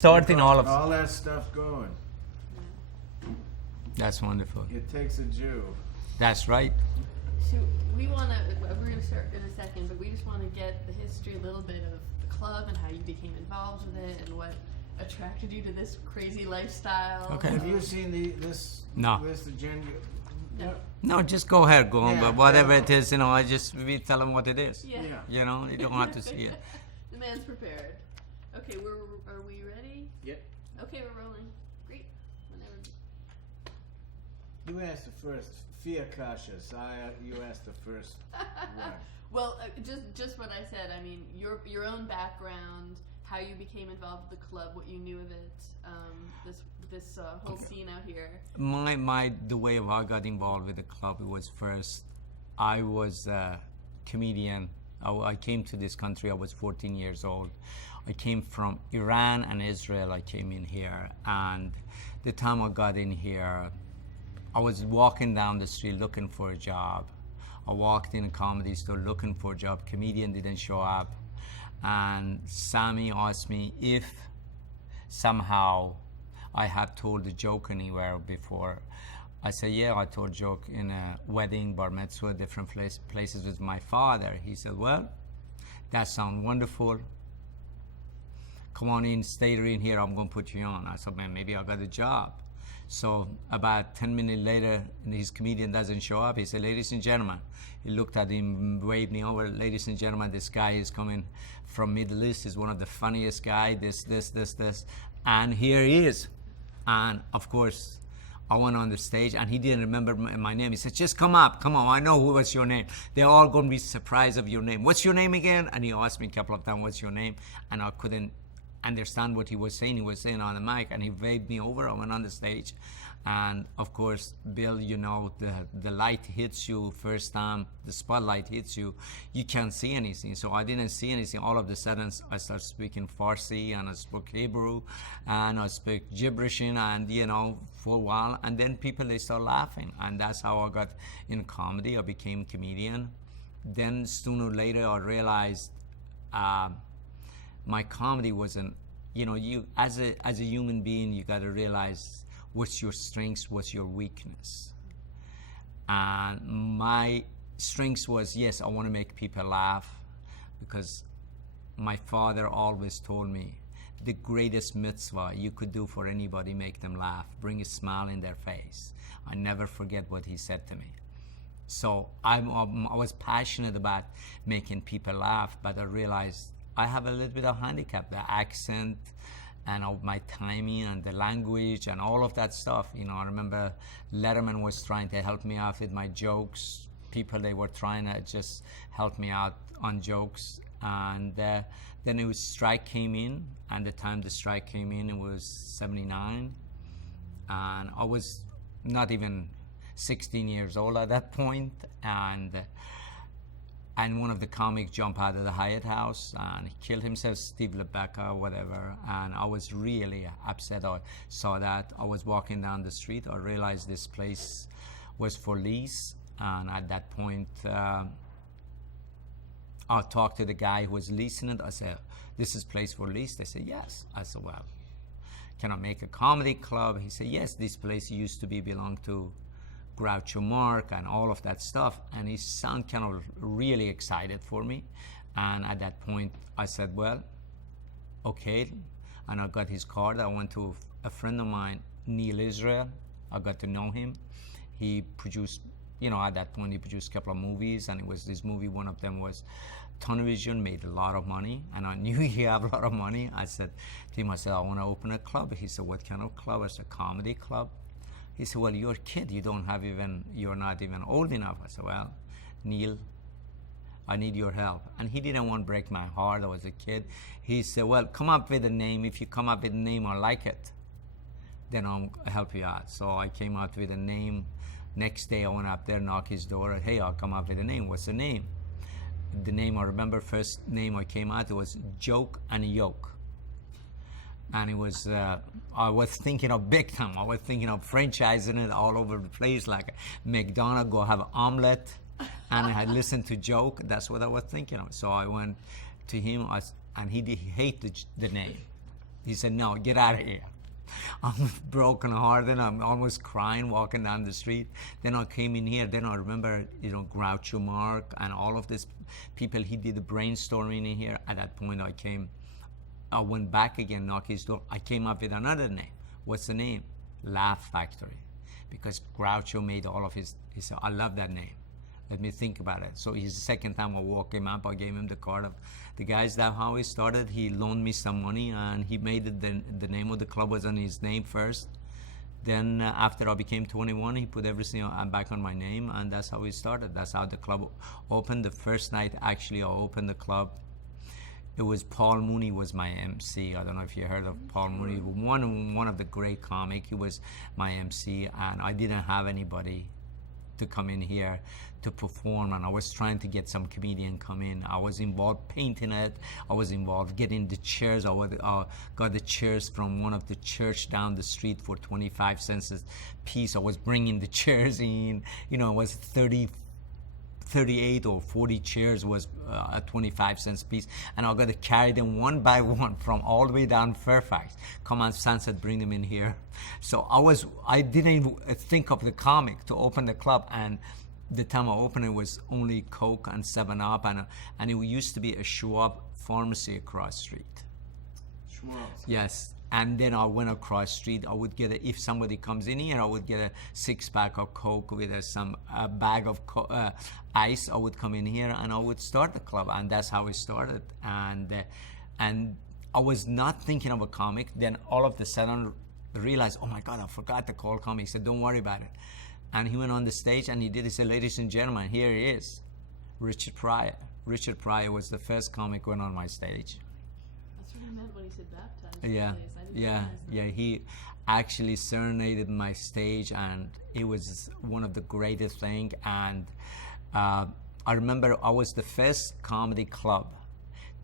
Starting all of all that stuff going. that's wonderful. It takes a Jew. That's right. So we want to, we're going to start in a second, but we just want to get the history a little bit of the club and how you became involved with it and what attracted you to this crazy lifestyle. Okay. Have you seen this No. this agenda? No. No, just go ahead, go on. Yeah, But whatever yeah. it is, we tell them what it is. Yeah. Yeah. You don't have to see it. The man's prepared. Okay, are we ready? Yep. Okay, we're rolling. Great. Whenever. You asked the first. Fia cautious. You asked the first one. Well, just what I said. I mean, your own background, how you became involved with the club, what you knew of it, this whole scene out here. The way of how I got involved with the club was first, I was a comedian. I came to this country, I was 14 years old. I came from Iran and Israel, I came in here. And the time I got in here, I was walking down the street looking for a job. I walked in a comedy store looking for a job. Comedian didn't show up. And Sammy asked me if somehow I have told a joke anywhere before. I said, yeah, I told a joke in a wedding, bar mitzvah, different places with my father. He said, well, that sounds wonderful. Come on in, stay in here, I'm going to put you on. I said, man, maybe I got a job. So about 10 minutes later, his comedian doesn't show up. He said, ladies and gentlemen. He looked at him, waved me over. Ladies and gentlemen, this guy is coming from Middle East. He's one of the funniest guy, this. And here he is. And of course, I went on the stage and he didn't remember my name. He said, just come up, come on, I know what's your name. They're all going to be surprised of your name. What's your name again? And he asked me a couple of times, what's your name? And I couldn't understand what he was saying. He was saying on the mic and he waved me over. I went on the stage. And of course, Bill, the light hits you first time, the spotlight hits you, you can't see anything. So I didn't see anything. All of a sudden, I started speaking Farsi and I spoke Hebrew and I spoke gibberishing and, for a while. And then people, they start laughing. And that's how I got in comedy. I became a comedian. Then sooner or later, I realized my comedy wasn't, you as a human being, you got to realize what's your strengths, what's your weakness. And my strengths was, yes, I want to make people laugh because my father always told me the greatest mitzvah you could do for anybody, make them laugh, bring a smile in their face. I never forget what he said to me. So I was passionate about making people laugh, but I realized I have a little bit of handicap, the accent and of my timing and the language and all of that stuff. I remember Letterman was trying to help me out with my jokes. People, they were trying to just help me out on jokes. And then strike came in, and the time the strike came in, it was 79. And I was not even 16 years old at that point. And one of the comics jumped out of the Hyatt House and he killed himself, Steve Lebecca, whatever. And I was really upset. I saw that. I was walking down the street. I realized this place was for lease. And at that point, I talked to the guy who was leasing it. I said, this is place for lease? They said, yes. I said, well, can I make a comedy club? He said, yes, this place used to belong to Groucho Marx and all of that stuff. And he sounded kind of really excited for me. And at that point, I said, well, okay. And I got his card. I went to a friend of mine, Neil Israel. I got to know him. He produced, at that point, he produced a couple of movies. And it was this movie, one of them was Television, made a lot of money. And I knew he had a lot of money. I said to him, I want to open a club. He said, what kind of club? I said, comedy club. He said, well, you're a kid. You're not even old enough. I said, well, Neil, I need your help. And he didn't want to break my heart. I was a kid. He said, well, come up with a name. If you come up with a name, I like it, then I'll help you out. So I came out with a name. Next day, I went up there, knocked his door. Hey, I'll come up with a name. What's the name? The name, I remember first name I came out, it was Joke and Yoke. And it was, I was thinking of big time. I was thinking of franchising it all over the place, like McDonald's, go have an omelet. And I listened to Joke. That's what I was thinking of. So I went to him, and he hated the name. He said, no, get out of here. I'm broken hearted. I'm almost crying walking down the street. Then I came in here. Then I remember, Groucho Mark and all of these people. He did the brainstorming in here. At that point, I went back again, knocked his door. I came up with another name. What's the name? Laugh Factory. Because Groucho made all of he said, I love that name. Let me think about it. So his second time I walked him up, I gave him the card of the guys. That's how he started. He loaned me some money, and he made it, the name of the club was on his name first. Then after I became 21, he put everything back on my name, and that's how we started. That's how the club opened. The first night, actually, I opened the club. It was Paul Mooney was my MC. I don't know if you heard of Paul Mooney. One of the great comics. He was my MC, and I didn't have anybody to come in here to perform, and I was trying to get some comedian come in. I was involved painting it. I was involved getting the chairs. I got the chairs from one of the church down the street for 25 cents a piece. I was bringing the chairs in. It was 38 or 40 chairs was at 25 cents a piece, and I got to carry them one by one from all the way down Fairfax, come on Sunset, bring them in here. So I didn't even think of the comic to open the club, and the time I opened it was only Coke and 7-Up, and it used to be a Schwab pharmacy across the street. Schwab's. Yes. And then I went across the street. I would get if somebody comes in here, I would get a 6-pack of Coke with a bag of ice. I would come in here and I would start the club, and that's how it started. And I was not thinking of a comic. Then all of a sudden, I realized, oh my God, I forgot to call comic. He said, don't worry about it. And he went on the stage and he said, ladies and gentlemen, here he is, Richard Pryor. Richard Pryor was the first comic went on my stage. That's what he meant when he said baptized. Yeah, yeah. He actually serenaded my stage, and it was one of the greatest things. And I remember I was the first comedy club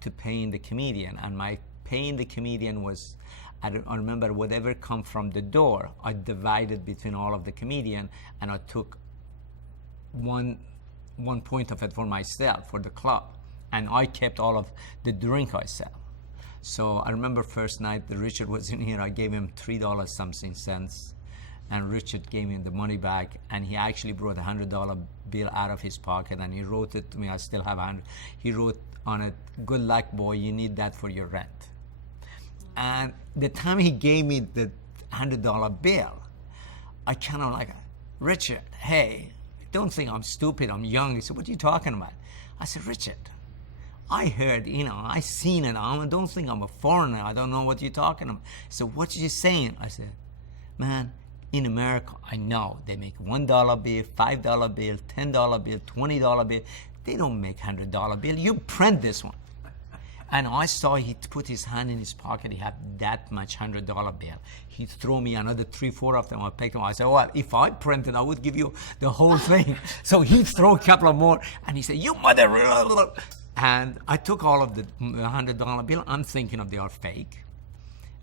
to pay in the comedian, and my paying the comedian was, I remember whatever come from the door, I divided between all of the comedian, and I took one point of it for myself, for the club, and I kept all of the drink I sell. So I remember first night that Richard was in here, I gave him $3 something cents, and Richard gave me the money back, and he actually brought a $100 bill out of his pocket, and he wrote it to me. I still have 100. He wrote on it, good luck, boy, you need that for your rent. And the time he gave me the $100 bill, I kind of like, Richard, hey, don't think I'm stupid, I'm young. He said, what are you talking about? I said, Richard, I heard, I seen it. I don't think I'm a foreigner. I don't know what you're talking about. So what you saying? I said, man, in America, I know they make $1 bill, $5 bill, $10 bill, $20 bill. They don't make $100 bill. You print this one. And I saw he put his hand in his pocket. He had that much $100 bill. He threw me another 3-4 of them. I picked them. I said, well, if I printed, I would give you the whole thing. So he threw a couple of more, and he said, you mother. And I took all of the $100 bill. I'm thinking they are fake.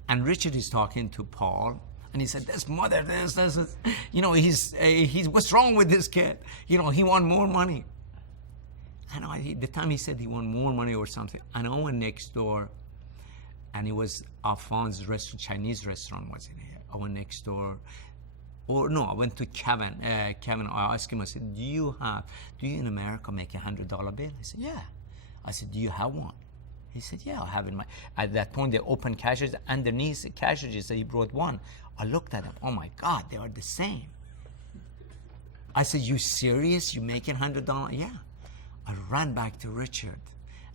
And Richard is talking to Paul, and he said, this mother, this, he's what's wrong with this kid? He want more money. And the time he said he wanted more money or something, and I went next door, and it was Alphonse's restaurant, Chinese restaurant was in here. I went next door, I went to Kevin. Kevin, I asked him, I said, do you in America make a $100 bill? He said, yeah. I said, do you have one? He said, yeah, I have in my, at that point, they opened cashiers. Underneath the cash register, he brought one. I looked at them, oh my God, they are the same. I said, you serious? You making $100? Yeah. I ran back to Richard,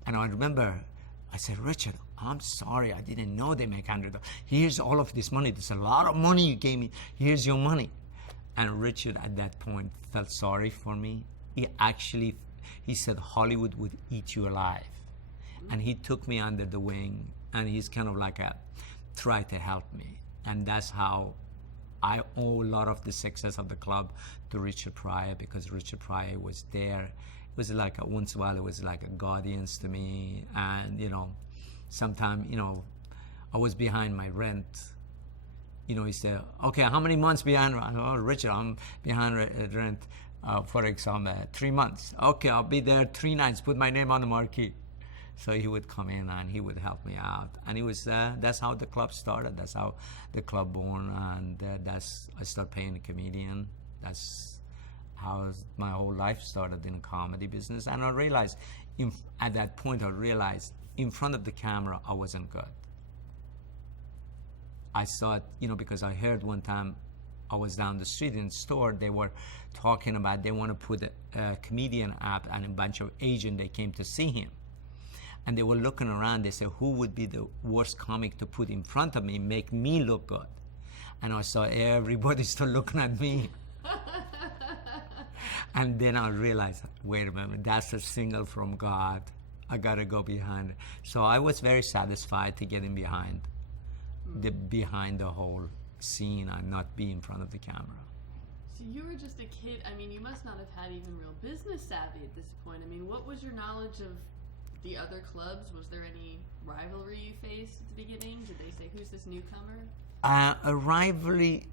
and I remember, I said, Richard, I'm sorry, I didn't know they make $100. Here's all of this money. There's a lot of money you gave me. Here's your money. And Richard at that point felt sorry for me. He said Hollywood would eat you alive. And he took me under the wing, and he's kind of like tried to help me. And that's how I owe a lot of the success of the club to Richard Pryor, because Richard Pryor was there. It was like once in a while, it was like a guardians to me. And, sometimes, I was behind my rent. He said, okay, how many months behind? Oh, Richard, I'm behind rent, for example, 3 months. Okay, I'll be there 3 nights, put my name on the marquee. So he would come in and he would help me out, and it was that's how the club started. That's how the club born, and that's I started paying a comedian. That's how my whole life started in the comedy business. And I realized, at that point, I realized in front of the camera I wasn't good. I saw it, because I heard one time I was down the street in the store, they were talking about they want to put a comedian up, and a bunch of agents, they came to see him. And they were looking around, they said, who would be the worst comic to put in front of me, make me look good? And I saw everybody start looking at me. And then I realized, wait a minute, that's a signal from God. I gotta go behind it. So I was very satisfied to get in behind the whole scene and not be in front of the camera. So you were just a kid. I mean, you must not have had even real business savvy at this point. I mean, what was your knowledge of the other clubs? Was there any rivalry you faced at the beginning? Did they say, who's this newcomer? A rivalry,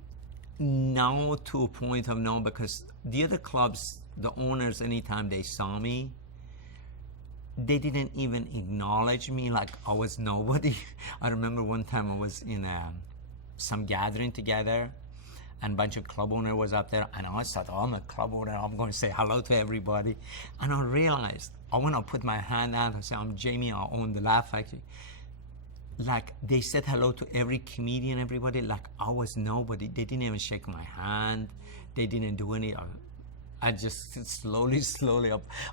no, to a point of no, because the other clubs, the owners, anytime they saw me, they didn't even acknowledge me like I was nobody. I remember one time I was in some gathering together, and a bunch of club owner was up there, and I thought, I'm a club owner, I'm going to say hello to everybody. And I realized, when I put my hand out, I said, I'm Jamie, I own the Laugh Factory. Like, they said hello to every comedian, everybody, like I was nobody. They didn't even shake my hand. They didn't do any. I just slowly,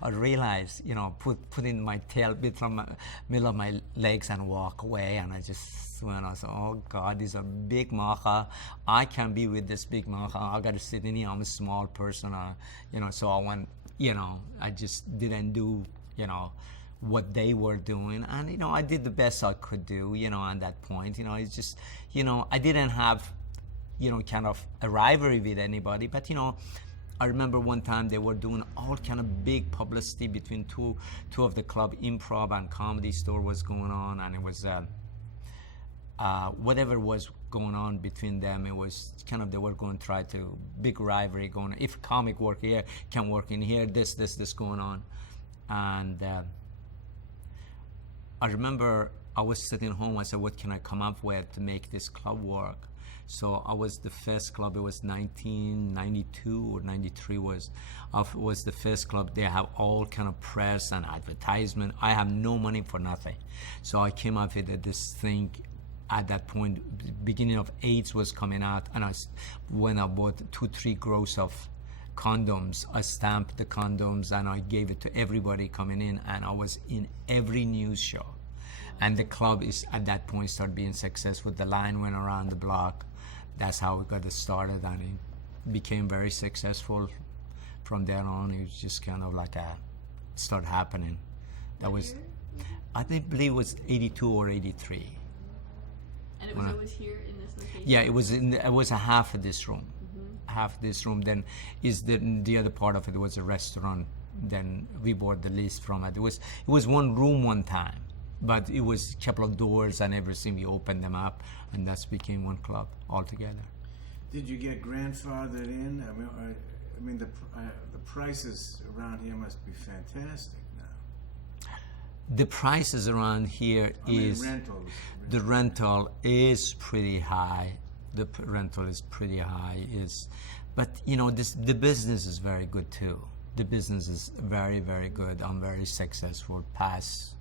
I realized, put in my tail between my middle of my legs and walk away. And I just went, I said, oh God, this is a big macha. I can't be with this big macha. I got to sit in here. I'm a small person, so I went, I just didn't do, what they were doing. And, I did the best I could do, at that point. It's just, I didn't have, kind of a rivalry with anybody. But, I remember one time they were doing all kind of big publicity between two of the club, Improv and Comedy Store was going on. And it was, whatever was going on between them, it was kind of, they were going to try to, big rivalry going on. If comic work here, can work in here, this going on. And I remember I was sitting home, I said, what can I come up with to make this club work? So I was the first club, it was 1992 or 93 was the first club. They have all kind of press and advertisement. I have no money for nothing. So I came up with this thing. At that point, beginning of AIDS was coming out, and when I bought 2-3 gross of condoms, I stamped the condoms and I gave it to everybody coming in, and I was in every news show. And the club is at that point started being successful. The line went around the block. That's how we got it started, and it became very successful. From there on, it was just kind of like start happening. That was, I believe it was 82 or 83. And it was always here in this location? Yeah, it was a half of this room. Half this room, then is the other part of it was a restaurant. Then we bought the lease from it. It was one room one time, but it was a couple of doors and everything. We opened them up, and that's became one club altogether. Did you get grandfathered in? I mean, the prices around here must be fantastic now. The prices around here rentals. The rental is pretty high. The rental is pretty high, but the business is very good too. The business is very, very good. I'm very successful past,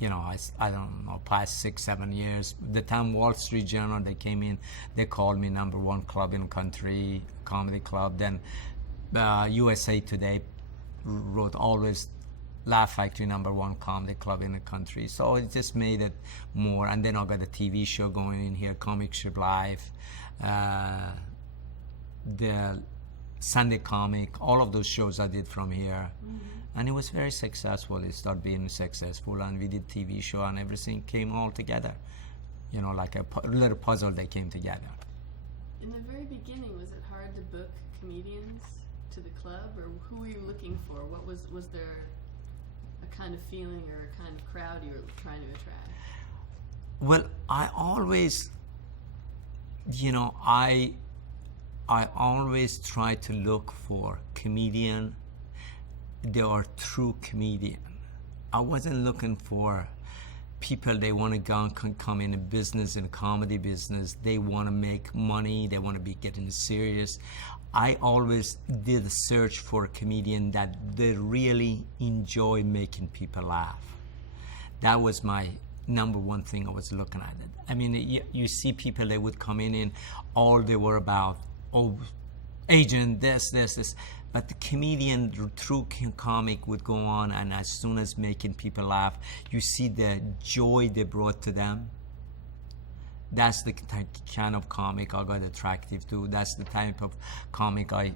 I don't know, past 6-7 years. The time Wall Street Journal, they came in, they called me #1 club in the country, comedy club. Then USA Today wrote always Laugh Factory #1 comedy club in the country. So it just made it more. And then I got a TV show going in here, Comic Strip Live, the Sunday Comic, all of those shows I did from here. And it was very successful. It started being successful, and we did TV show, and everything came all together. Like a little puzzle that came together. In the very beginning, was it hard to book comedians to the club, or who were you looking for? What was there a kind of feeling or a kind of crowd you were trying to attract? Well, I always, I always try to look for comedian. They are true comedian. I wasn't looking for people they want to go and come in a business, in a comedy business. They want to make money. They want to be getting serious. I always did a search for a comedian that they really enjoy making people laugh. That was my number one thing I was looking at. I mean, you see people, they would come in and all they were about, oh, agent, this. But the comedian, the true comic would go on, and as soon as making people laugh, you see the joy they brought to them. That's the kind of comic I got attracted to. That's the type of comic I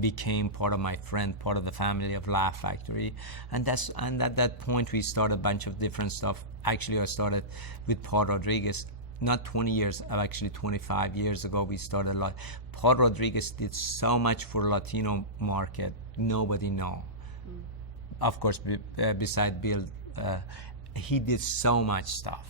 became part of my friend, part of the family of Laugh Factory. And at that point, we started a bunch of different stuff. Actually, I started with Paul Rodriguez. Not 20 years, actually 25 years ago, we started a lot. Paul Rodriguez did so much for Latino market, nobody know. Of course, beside Bill, he did so much stuff.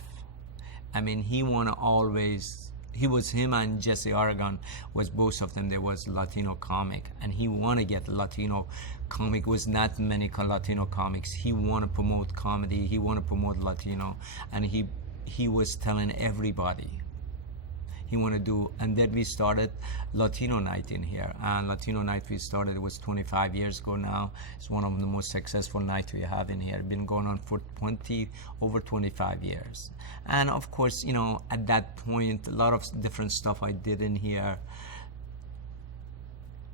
I mean, he was him and Jesse Aragon was both of them. There was Latino comic, and he want to get Latino comic. Was not many Latino comics. He want to promote comedy. He want to promote Latino, and he was telling everybody he want to do. And then we started Latino Night in here. And Latino Night we started, it was 25 years ago now. It's one of the most successful nights we have in here. It's been going on for over 25 years. And of course, you know, at that point, a lot of different stuff I did in here.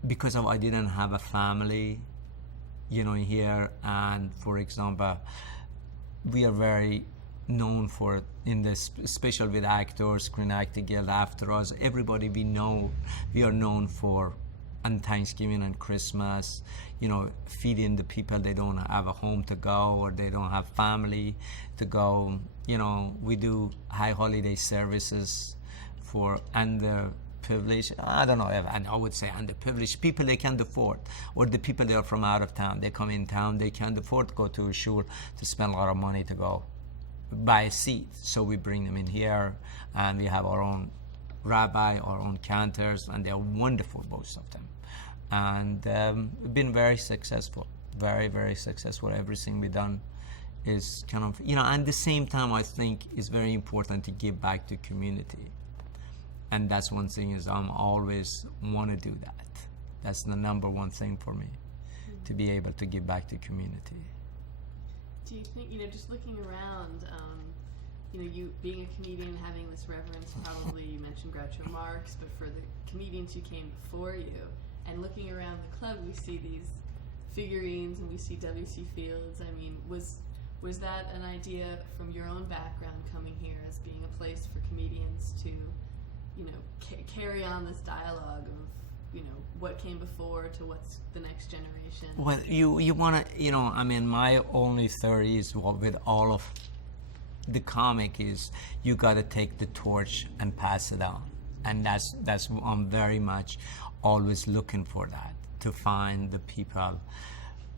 Because I didn't have a family, you know, here. And for example, we are very known for, in this, especially with actors, Screen Acting Guild after us, everybody we know, we are known for on Thanksgiving and Christmas, you know, feeding the people they don't have a home to go or they don't have family to go. You know, we do high holiday services for underprivileged, I don't know, and I would say underprivileged people they can't afford, or the people that are from out of town. They come in town, they can't afford to go to a shul to spend a lot of money to go buy a seat. So we bring them in here, and we have our own rabbi, our own cantors, and they're wonderful, both of them. And we've been very successful, very, very successful. Everything we've done is kind of, you know, and at the same time, I think it's very important to give back to community. And that's one thing is I'm always want to do that. That's the number one thing for me, to be able to give back to community. Do you think, you know, just looking around, you know, you being a comedian, having this reverence, probably you mentioned Groucho Marx, but for the comedians who came before you, and looking around the club, we see these figurines and we see W.C. Fields. I mean, was that an idea from your own background coming here as being a place for comedians to, you know, carry on this dialogue of, you know, what came before to what's the next generation? Well, you want to, you know, I mean, my only theory is, well, with all of the comic is you got to take the torch and pass it on. And that's I'm very much always looking for that, to find the people.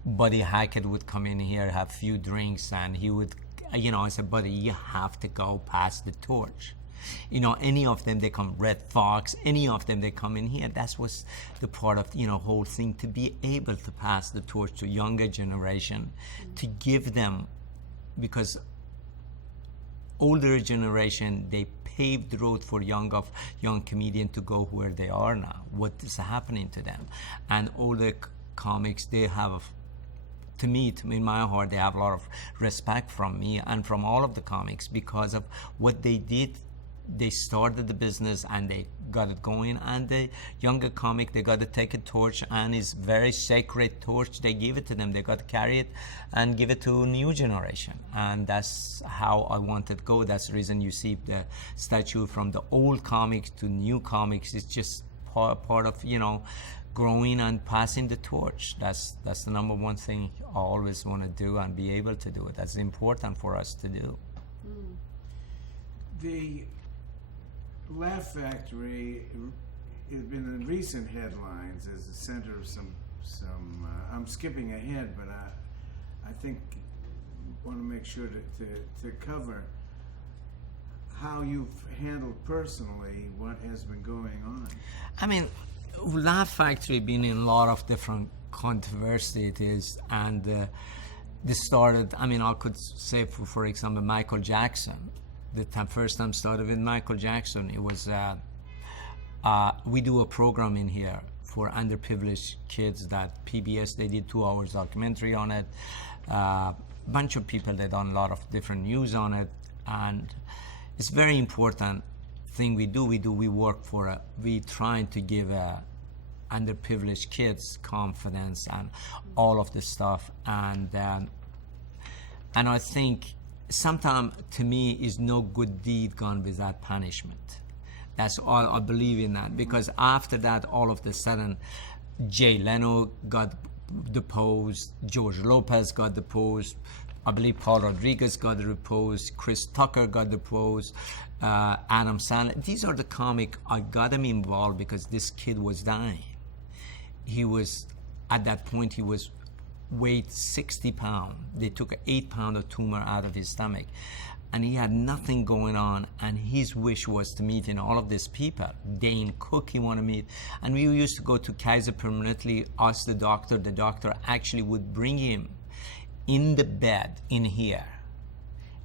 Buddy Hackett would come in here, have a few drinks, and he would, you know, I said, Buddy, you have to go pass the torch. You know, any of them, they come, Red Fox, any of them, they come in here. That was the part of, you know, whole thing, to be able to pass the torch to younger generation, to give them, because older generation, they paved the road for young comedian to go where they are now, what is happening to them. And older comics, they have, to me, in my heart, they have a lot of respect from me and from all of the comics because of what they did. They started the business and they got it going, and the younger comic, they got to take a torch, and it's very sacred torch. They give it to them. They got to carry it and give it to a new generation, and that's how I wanted to go. That's the reason you see the statue from the old comics to new comics. It's just part of, you know, growing and passing the torch. That's the number one thing I always want to do and be able to do it. That's important for us to do. The Laugh Factory has been in recent headlines as the center of some I'm skipping ahead, but I think want to make sure to cover how you've handled personally what has been going on. I mean, Laugh Factory been in a lot of different controversies, and this started, I mean, I could say, for example, Michael Jackson. The first time started with Michael Jackson, it was, we do a program in here for underprivileged kids that PBS, they did 2 hours documentary on it. Bunch of people, they done a lot of different news on it. And it's very important thing we do. We work for, we trying to give underprivileged kids confidence and all of this stuff. And I think sometimes, to me, is no good deed gone without punishment. That's all I believe in that. Because after that, all of a sudden, Jay Leno got deposed, George Lopez got deposed, I believe Paul Rodriguez got deposed, Chris Tucker got deposed, Adam Sandler. These are the comic, I got them involved because this kid was dying. He was, at that point, he was weighed 60 pounds. They took an 8 pound of tumor out of his stomach. And he had nothing going on, and his wish was to meet all of these people. Dane Cook he wanted to meet. And we used to go to Kaiser permanently, ask the doctor actually would bring him in the bed in here,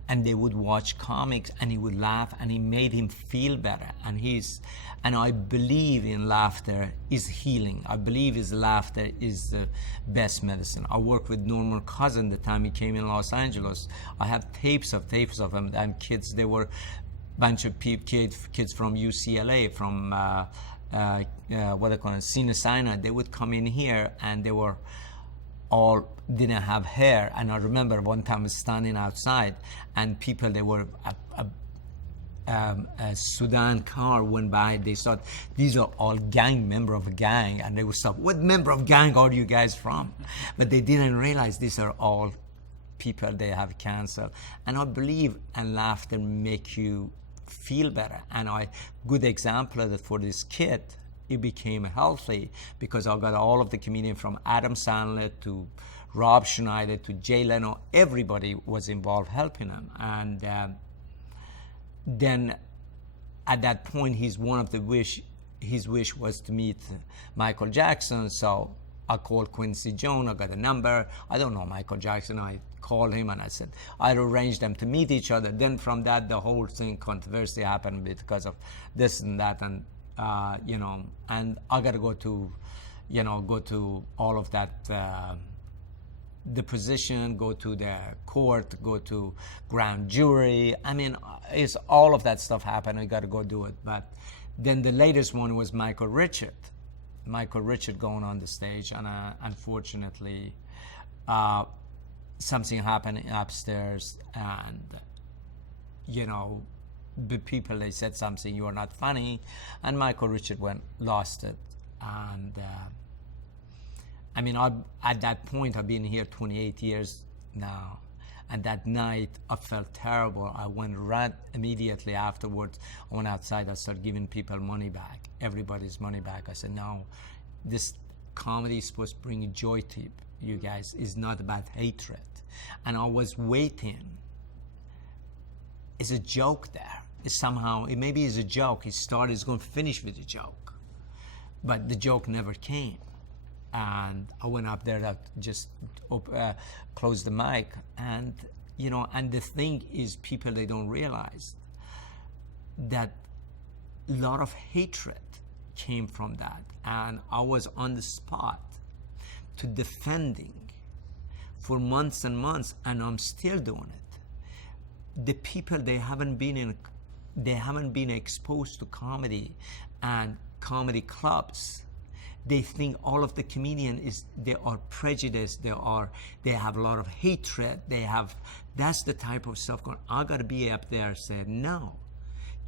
and they would watch comics, and he would laugh, and he made him feel better. And I believe in laughter is healing. I believe his laughter is the best medicine. I worked with Norman Cousin the time he came in Los Angeles. I have tapes of him, and kids, they were bunch of kids from UCLA, from what they call it, Sinai. They would come in here, and they were all didn't have hair. And I remember one time I was standing outside, and people, they were a Sudan car went by. They thought these are all member of a gang, and they would stop. What member of gang are you guys from? But they didn't realize these are all people. They have cancer, and I believe and laughter make you feel better. And good example of it for this kid. He became healthy because I got all of the comedians from Adam Sandler to Rob Schneider to Jay Leno. Everybody was involved helping him. And then at that point, his wish was to meet Michael Jackson. So I called Quincy Jones. I got a number. I don't know Michael Jackson. I called him and I said, I arranged them to meet each other. Then from that, the whole thing, controversy happened because of this and that. And and I got to go to all of that, the position, go to the court, go to grand jury. I mean, it's all of that stuff happened. I got to go do it. But then the latest one was Michael Richard going on the stage, and unfortunately, something happened upstairs, and the people, they said something, you are not funny, and Michael Richard lost it. And I mean, at that point, I've been here 28 years now, and that night I felt terrible. I went right immediately afterwards. I went outside. I started giving people money back, everybody's money back. I said, no, this comedy is supposed to bring joy to you guys. It's not about hatred. And I was waiting. It's a joke there. Maybe it's a joke. He started, he's going to finish with a joke. But the joke never came. And I went up there to just close the mic. And, and the thing is, people, they don't realize that a lot of hatred came from that. And I was on the spot to defending for months and months, and I'm still doing it. The people, they haven't been exposed to comedy and comedy clubs. They think all of the comedians they are prejudiced, they have a lot of hatred, that's the type of stuff going. I gotta be up there and say, no.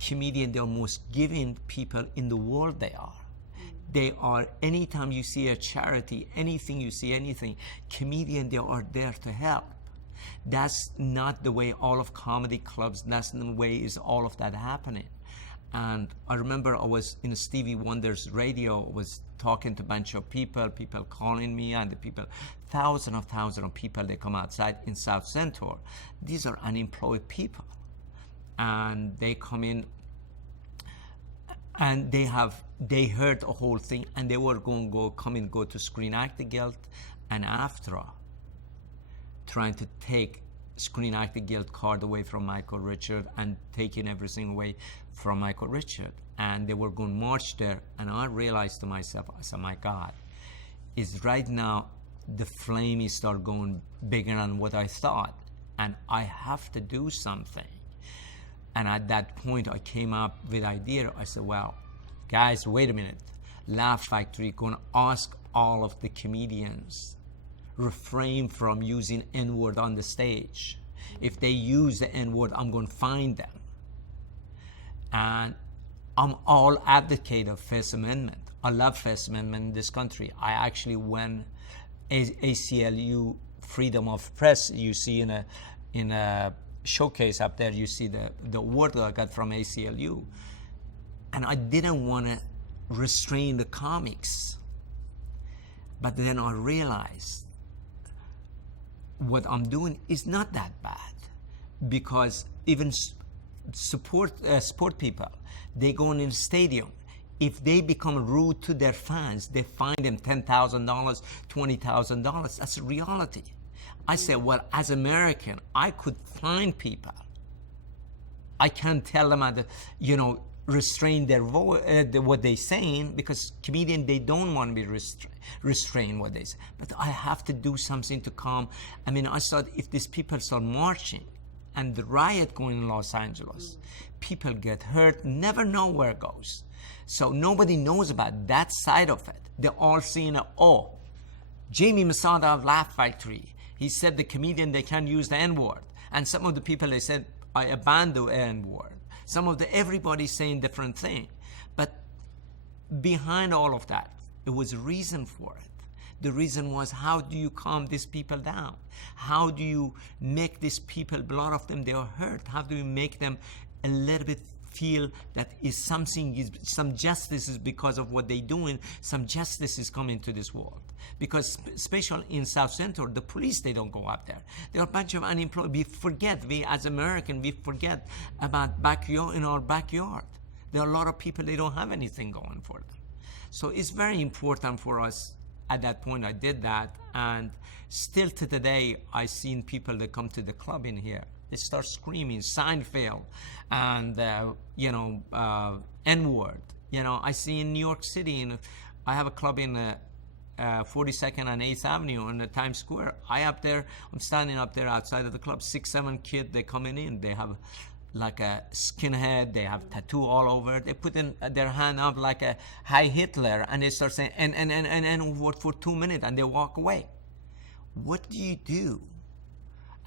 Comedians, they're most giving people in the world. They are, anytime you see a charity, anything, comedians, they are there to help. That's not the way all of comedy clubs, that's not the way is all of that happening. And I remember I was in Stevie Wonder's radio, was talking to a bunch of people calling me, and the people, thousands of people, they come outside in South Central. These are unemployed people. And they come in, and they heard the whole thing, and they were going to go to Screen Acting Guild and AFTRA trying to take Screen Actor Guild card away from Michael Richard and taking everything away from Michael Richard. And they were going to march there. And I realized to myself, I said, my God, is right now the flame is start going bigger than what I thought. And I have to do something. And at that point, I came up with idea. I said, well, guys, wait a minute. Laugh Factory going to ask all of the comedians refrain from using N-word on the stage. If they use the N-word, I'm going to fine them. And I'm all advocate of First Amendment. I love First Amendment in this country. I actually went ACLU freedom of press. You see in a showcase up there, you see the award that I got from ACLU. And I didn't want to restrain the comics. But then I realized what I'm doing is not that bad, because even sport people, they go in the stadium. If they become rude to their fans, they fine them $10,000, $20,000. That's a reality. I said, well, as American, I could fine people. I can't tell them, restrain their what they're saying, because comedians, they don't want to be restrained what they say. But I have to do something to calm. I mean, I thought if these people start marching and the riot going in Los Angeles, people get hurt, never know where it goes. So nobody knows about that side of it. They're all seeing, Jamie Masada of Laugh Factory, he said the comedian, they can't use the N-word. And some of the people, they said, I abandon the N-word. Everybody's saying different thing. But behind all of that, it was a reason for it. The reason was, how do you calm these people down? How do you make these people, a lot of them, they are hurt. How do you make them a little bit feel that some justice is because of what they're doing, some justice is coming to this world. Because especially in South Central, the police, they don't go up there. There are a bunch of unemployed. We as Americans, we forget about in our backyard. There are a lot of people, they don't have anything going for them. So it's very important for us. At that point, I did that. And still to today, I've seen people that come to the club in here. They start screaming Seinfeld and, N-word. I see in New York City, I have a club in 42nd and 8th Avenue on the Times Square. I'm standing up there outside of the club, 6, 7 kids, they coming in. They have like a skinhead, they have tattoo all over. They put in their hand up like a Heil Hitler, and they start saying, N-word for 2 minutes, and they walk away. What do you do?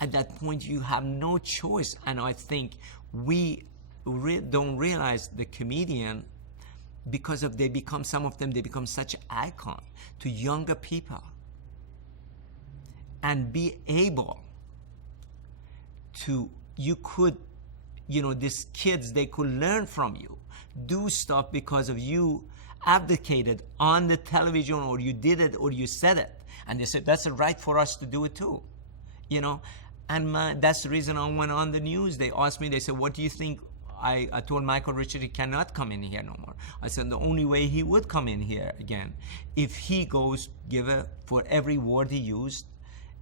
At that point, you have no choice. And I think we don't realize the comedian, because of some of them, they become such an icon to younger people. And be able to, these kids, they could learn from you, do stuff because of you advocated on the television, or you did it, or you said it. And they said, that's a right for us to do it too, And that's the reason I went on the news. They asked me, they said, what do you think? I told Michael Richard he cannot come in here no more. I said the only way he would come in here again, if he goes, for every word he used,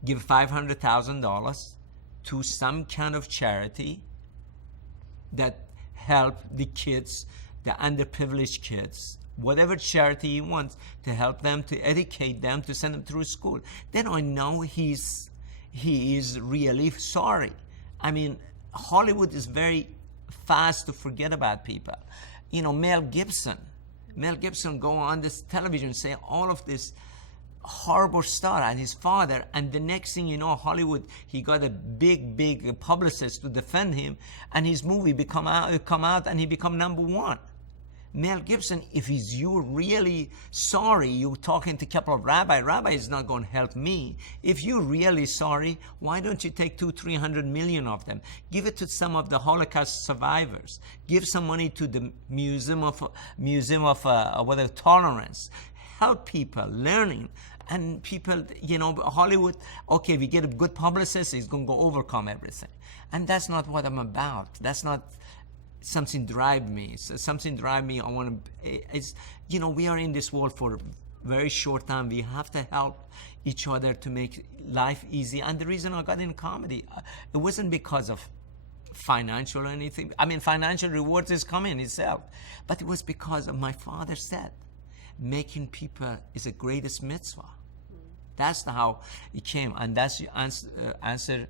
give $500,000 to some kind of charity that help the kids, the underprivileged kids, whatever charity he wants, to help them, to educate them, to send them through school. Then I know he is really sorry. I mean, Hollywood is very fast to forget about people. Mel Gibson go on this television and say all of this horrible stuff at his father, and the next thing you know, Hollywood, he got a big publicist to defend him, and his movie come out and he become #1. Mel Gibson, if you're really sorry, you're talking to a couple of rabbi is not going to help me. If you're really sorry, why don't you take 200-300 million of them? Give it to some of the Holocaust survivors. Give some money to the Museum of Tolerance. Help people learning. And people, Hollywood, okay, we get a good publicist, he's going to go overcome everything. And that's not what I'm about. That's not something drive me. I want to, we are in this world for very short time. We have to help each other to make life easy. And the reason I got in comedy, it wasn't because of financial or anything. I mean, financial rewards is coming itself. But it was because of my father said, making people is the greatest mitzvah. That's how it came. And that's your answer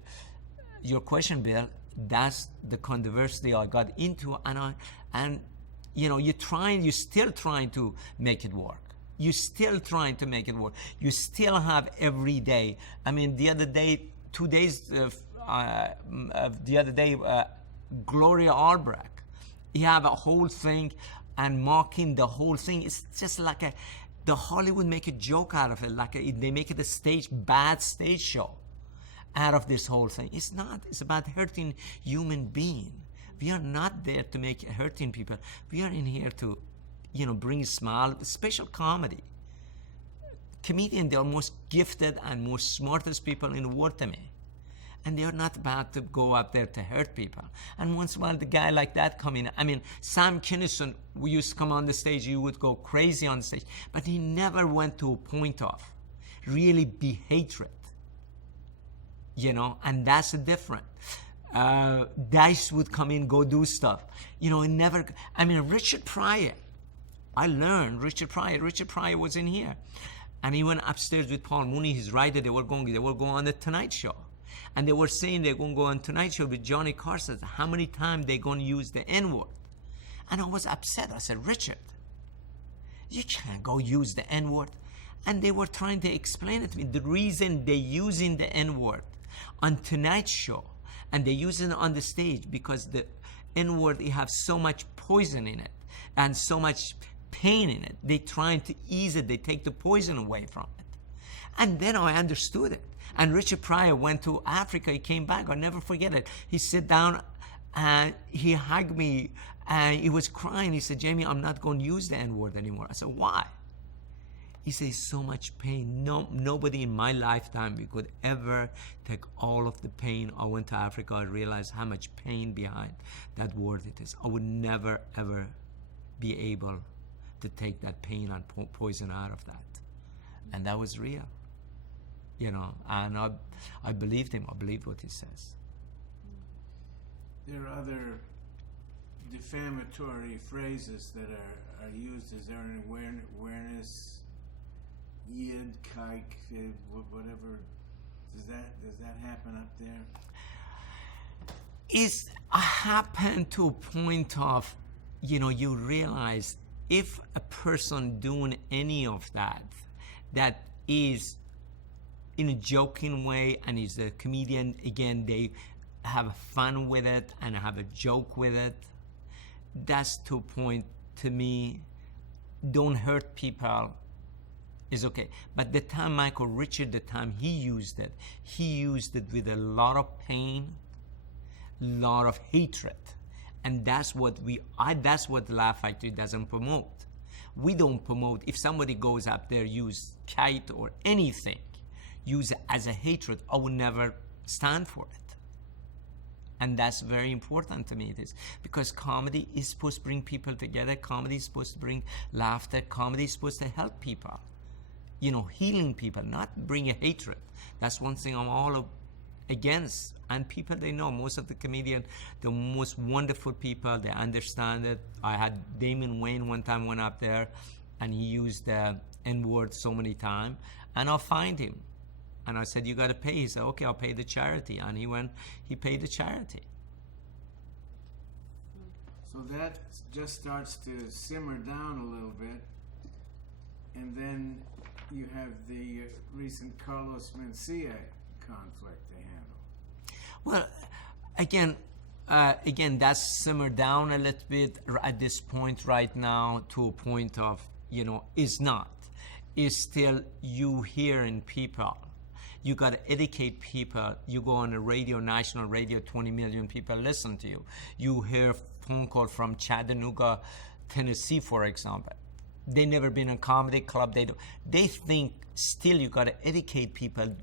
your question, Bill. That's the controversy I got into. And you know, you're still trying to make it work. You're still trying to make it work. You still have every day. I mean, the other day, 2 days, Gloria Albrecht, you have a whole thing and mocking the whole thing. It's just like the Hollywood make a joke out of it. They make it a bad stage show out of this whole thing. It's not. It's about hurting human being. We are not there to make hurting people. We are in here to, you know, bring smile, special comedy. Comedians, they are most gifted and most smartest people in the world to me. And they are not about to go up there to hurt people. And once in a while, the guy like that come in. I mean, Sam Kinison, we used to come on the stage, you would go crazy on the stage. But he never went to a point of really be hatred. You know, and that's the difference. Dice would come in, go do stuff. You know, Richard Pryor, I learned Richard Pryor was in here. And he went upstairs with Paul Mooney, his writer. They were going on the Tonight Show. And they were saying they're going to go on Tonight Show with Johnny Carson. How many times they're going to use the N-word? And I was upset. I said, Richard, you can't go use the N-word. And they were trying to explain it to me. The reason they're using the N-word on Tonight Show, and they use it on the stage because the N-word, you have so much poison in it and so much pain in it. They're trying to ease it. They take the poison away from it. And then I understood it. And Richard Pryor went to Africa. He came back. I'll never forget it. He sat down and he hugged me and he was crying. He said, Jamie, I'm not going to use the N-word anymore. I said, why? He says, so much pain. Nobody in my lifetime we could ever take all of the pain. I went to Africa. I realized how much pain behind that word it is. I would never, ever be able to take that pain and poison out of that. And that was real. You know, and I believed him. I believed what he says. There are other defamatory phrases that are used. Is there an awareness? Yid, kike, whatever. Does that happen up there? It's happened to a point of, you know, you realize if a person doing any of that is in a joking way and is a comedian, again, they have fun with it and have a joke with it, that's to a point, to me, don't hurt people is okay. But the time Michael Richard, the time he used it with a lot of pain, lot of hatred. And that's what that's what the Laugh Factory doesn't promote. We don't promote, if somebody goes up there, use kite or anything, use it as a hatred, I would never stand for it. And that's very important to me, it is. Because comedy is supposed to bring people together. Comedy is supposed to bring laughter. Comedy is supposed to help people. You know, healing people, not bring a hatred. That's one thing I'm all against. And people, they know, most of the comedians, the most wonderful people, they understand it. I had Damon Wayne one time went up there and he used the N-word so many times. And I'll find him. And I said, you got to pay. He said, okay, I'll pay the charity. And he paid the charity. So that just starts to simmer down a little bit. And then you have the recent Carlos Mencia conflict to handle. Well, again, that's simmered down a little bit at this point right now to a point of, you know, is not. Is still you hearing people. You got to educate people. You go on the radio, national radio, 20 million people listen to you. You hear phone call from Chattanooga, Tennessee, for example. They never been in a comedy club. They think still you got to educate people.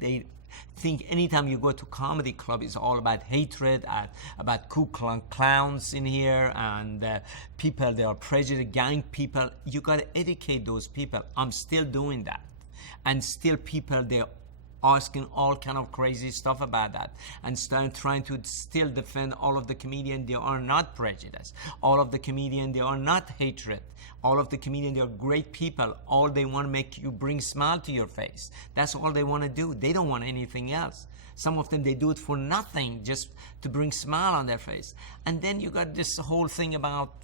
think anytime you go to comedy club, it's all about hatred, about Ku Klux clowns in here, and people, they are prejudiced, gang people. You got to educate those people. I'm still doing that. And still people, they're asking all kind of crazy stuff about that, and trying to still defend all of the comedians. They are not prejudiced. All of the comedians, they are not hatred. All of the comedians, they are great people. All they want to make you bring smile to your face. That's all they want to do. They don't want anything else. Some of them, they do it for nothing, just to bring smile on their face. And then you got this whole thing about,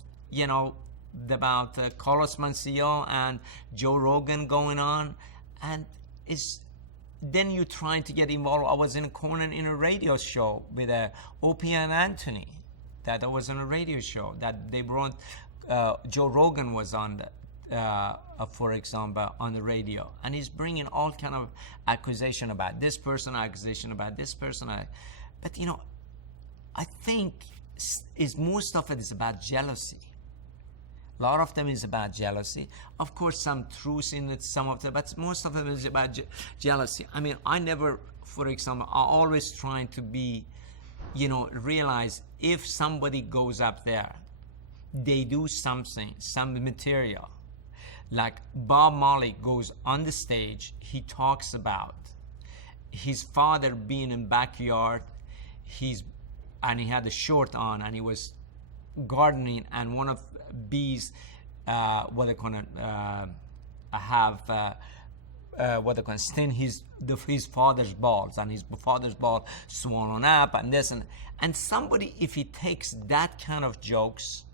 about Carlos Mencia and Joe Rogan going on, and then you're trying to get involved. I was in a corner in a radio show with Opie and Anthony. That I was on a radio show that they brought. Joe Rogan was on, for example, on the radio, and he's bringing all kind of accusation about this person, accusation about this person. But I think most of it is about jealousy. A lot of them is about jealousy. Of course, some truth in it, some of them, but most of them is about jealousy. I mean, I never, for example, I always trying to be, realize if somebody goes up there, they do something, some material. Like Bob Marley goes on the stage, he talks about his father being in backyard, and he had a short on, and he was gardening, and one of bees, sting his father's balls, and his father's ball swollen up, and this, and somebody, if he takes that kind of jokes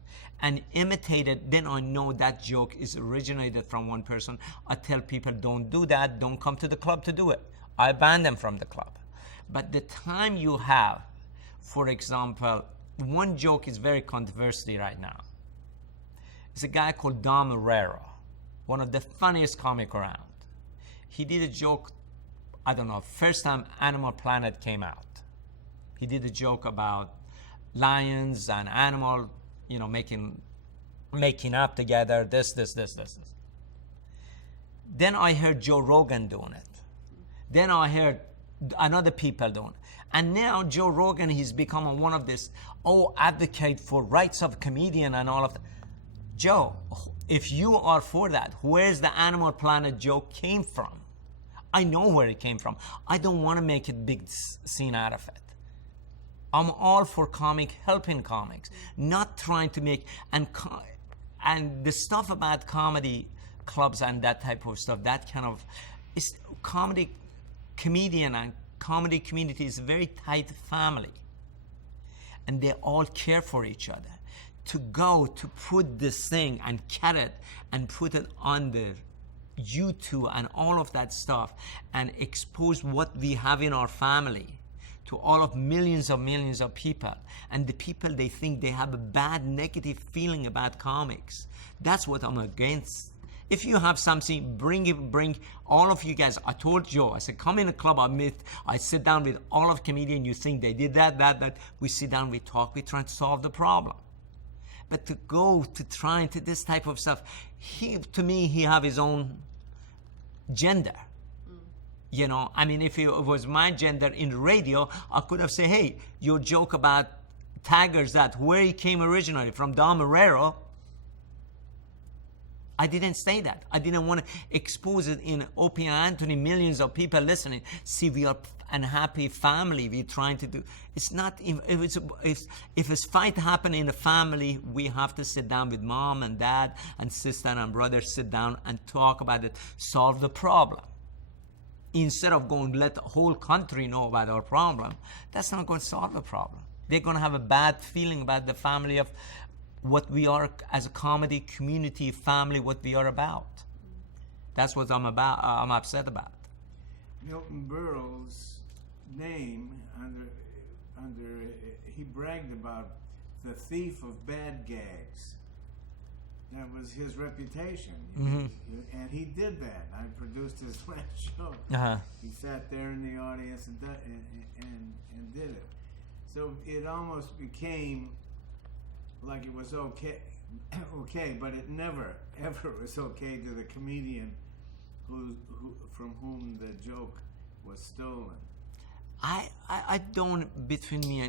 and imitate it, then I know that joke is originated from one person. I tell people, don't do that, don't come to the club to do it. I ban them from the club. But the time you have, for example, one joke is very controversial right now. It's a guy called Dom Herrera, one of the funniest comic around. He did a joke, I don't know, first time Animal Planet came out. He did a joke about lions and animal, making up together, this. Then I heard Joe Rogan doing it. Then I heard another people doing it. And now Joe Rogan, he's become one of this, advocate for rights of comedian and all of that. Joe, if you are for that, where's the Animal Planet joke came from? I know where it came from. I don't want to make a big scene out of it. I'm all for helping comics, not trying to make, and the stuff about comedy clubs and that type of stuff, that kind of, is comedian and comedy community is a very tight family. And they all care for each other. To go to put this thing and cut it and put it on the YouTube and all of that stuff and expose what we have in our family to all of millions of people, and the people, they think they have a bad negative feeling about comics. That's what I'm against. If you have something, bring all of you guys. I told Joe, I said, come in a club, I sit down with all of comedians, you think they did that. We sit down, we talk, we try to solve the problem. But to go to try into this type of stuff, to me, he have his own gender. If it was my gender in the radio, I could have said, hey, your joke about Taggers, where he came originally from, Dom Herrera. I didn't say that. I didn't want to expose it in Opie and Anthony, millions of people listening. See, we are an happy family. We're trying to do. It's not, if a fight happen in a family, we have to sit down with mom and dad and sister and brother, sit down and talk about it, solve the problem. Instead of going, let the whole country know about our problem, that's not going to solve the problem. They're going to have a bad feeling about the family of what we are as a comedy community family, what we are about. That's what I'm upset about. Milton Berle's name he bragged about the thief of bad gags. That was his reputation. Mm-hmm. And he did that. I produced his last show. Uh-huh. He sat there in the audience and did it. So it almost became like it was okay, but it never, ever was okay to the comedian from whom the joke was stolen. I don't, between me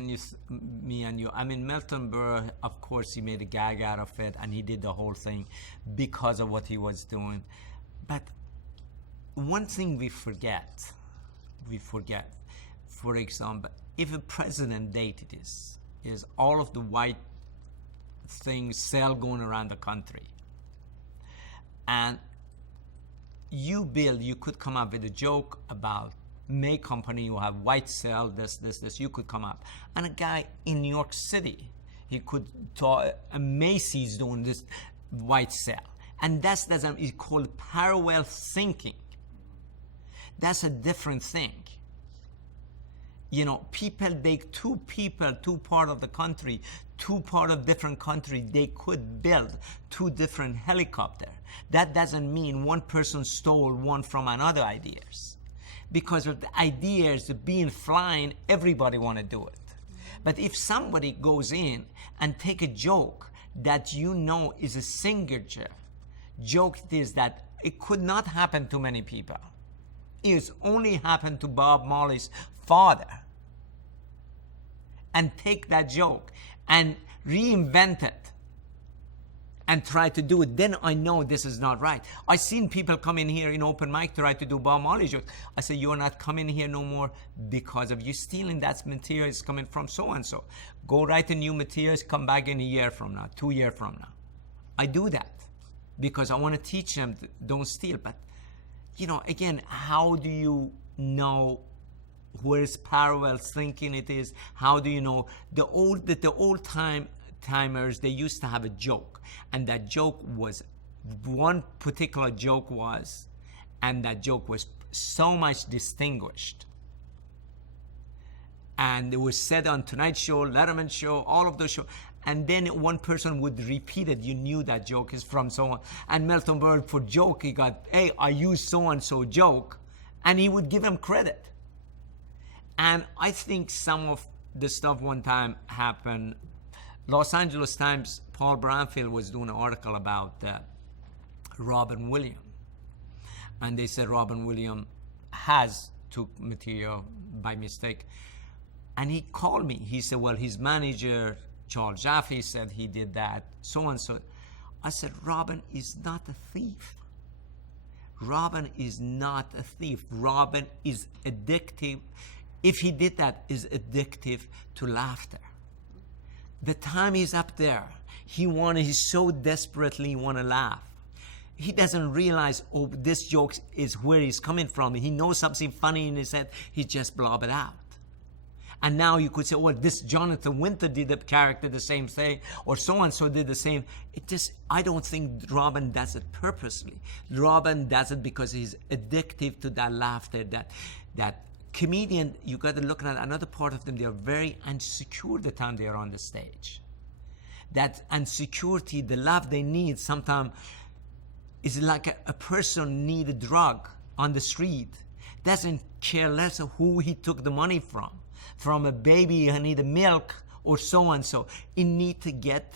and you, I mean, Milton Berle, of course, he made a gag out of it, and he did the whole thing because of what he was doing. But one thing we forget, for example, if a president dated is all of the white things still going around the country. And you could come up with a joke about May Company, you have white cell, this, you could come up. And a guy in New York City, he could talk, Macy's doing this white cell. And it's called parallel thinking. That's a different thing. You know, two part of the country, two part of different country, they could build two different helicopters. That doesn't mean one person stole one from another ideas. Because of the ideas being flying, everybody want to do it. But if somebody goes in and take a joke that you know is a signature joke, is that it could not happen to many people. It's only happened to Bob Marley's father. And take that joke and reinvent it and try to do it, then I know this is not right. I've seen people come in here in open mic try to do Bob Marley jokes. I say, you're not coming here no more because of you stealing that material is coming from so-and-so. Go write a new materials, come back in a year from now, 2 years from now. I do that because I want to teach them, don't steal. But, you know, again, how do you know where is parallel thinking it is? How do you know? The old timers, they used to have a joke, and that joke was, one particular joke was, and that joke was so much distinguished. And it was said on Tonight Show, Letterman Show, all of those shows. And then one person would repeat it. You knew that joke is from someone. And Milton Berle, for joke, he got, hey, I used so-and-so joke. And he would give him credit. And I think some of the stuff one time happened. Los Angeles Times, Paul Branfield was doing an article about Robin Williams. And they said Robin Williams has took material by mistake. And he called me. He said, well, his manager, Charles Jaffe, said he did that, so-and-so. I said, Robin is not a thief. Robin is not a thief. Robin is addictive. If he did that, is addictive to laughter. The time he's up there, he so desperately want to laugh. He doesn't realize, oh, this joke is where he's coming from. He knows something funny in his head. He just blob it out. And now you could say, well, this Jonathan Winter did the character the same thing, or so-and-so did the same. I don't think Robin does it purposely. Robin does it because he's addictive to that laughter, that comedian, you got to look at another part of them. They are very insecure the time they are on the stage. That insecurity, the love they need, sometimes is like a person need a drug on the street. Doesn't care less of who he took the money from a baby who need milk or so-and-so. He need to get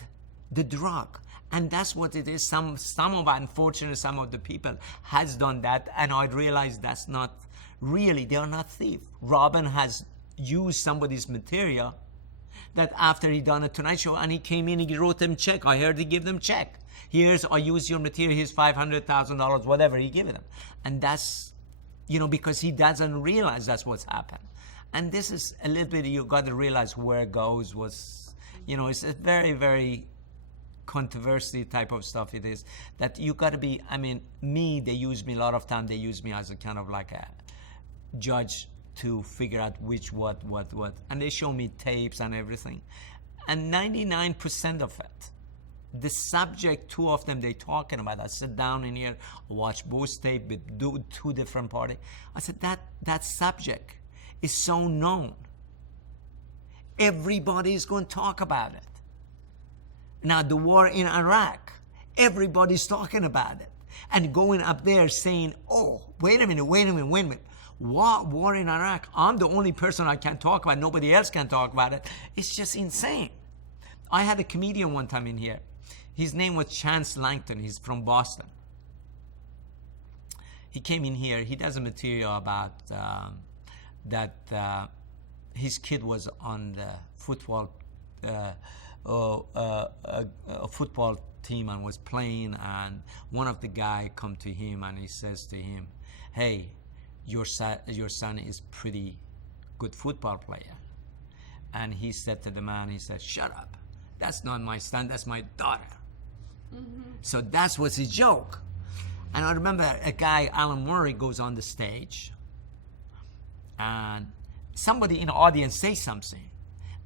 the drug. And that's what it is. Some of, unfortunately, some of the people has done that, and I realize that's not really, they are not thieves. Robin has used somebody's material that after he done a Tonight Show and he came in, he wrote them check. I heard he give them check. I use your material, here's $500,000, whatever he give them. And that's, because he doesn't realize that's what's happened. And this is a little bit, you got to realize where it goes was, it's a very, very controversy type of stuff it is. That you got to be, they use me a lot of time, they use me as a kind of like a judge to figure out which, what. And they show me tapes and everything. And 99% of it, the subject, two of them they talking about, I sit down in here, watch both tapes with two different parties. I said, that subject is so known. Everybody is going to talk about it. Now, the war in Iraq, everybody's talking about it. And going up there saying, oh, wait a minute. War in Iraq, I'm the only person I can talk about, nobody else can talk about it. It's just insane. I had a comedian one time in here. His name was Chance Langton. He's from Boston. He came in here. He does a material about that his kid was on the football a football team and was playing, and one of the guy come to him and he says to him, hey, your son is pretty good football player. And he said to the man, he said, shut up, that's not my son, that's my daughter. So that was his joke. And I remember a guy, Alan Murray, goes on the stage and somebody in the audience says something,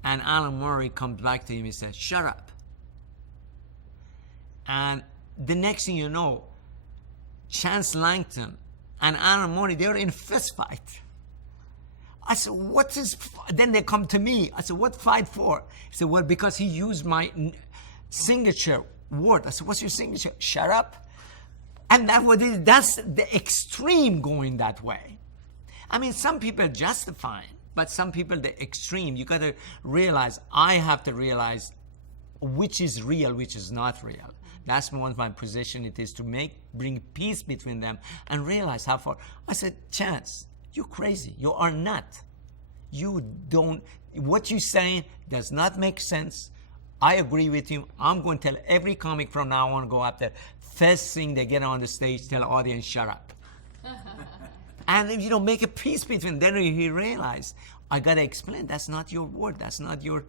and Alan Murray comes back to him and says, shut up. And the next thing you know, Chance Langton and Alan Murray, they were in a fist fight. I said, what is, then they come to me. I said, what fight for? He said, well, because he used my signature word. I said, what's your signature? Shut up. And that's the extreme going that way. I mean, some people justify it, but some people, the extreme. You got to realize, I have to realize which is real, which is not real. That's one of my position. It is to bring peace between them and realize how far. I said, Chance, you're crazy. You are not. You don't, what you're saying does not make sense. I agree with you. I'm going to tell every comic from now on, go up there. First thing they get on the stage, tell the audience, shut up. And, make a peace between them. Then he realized, I got to explain, that's not your word. That's not your,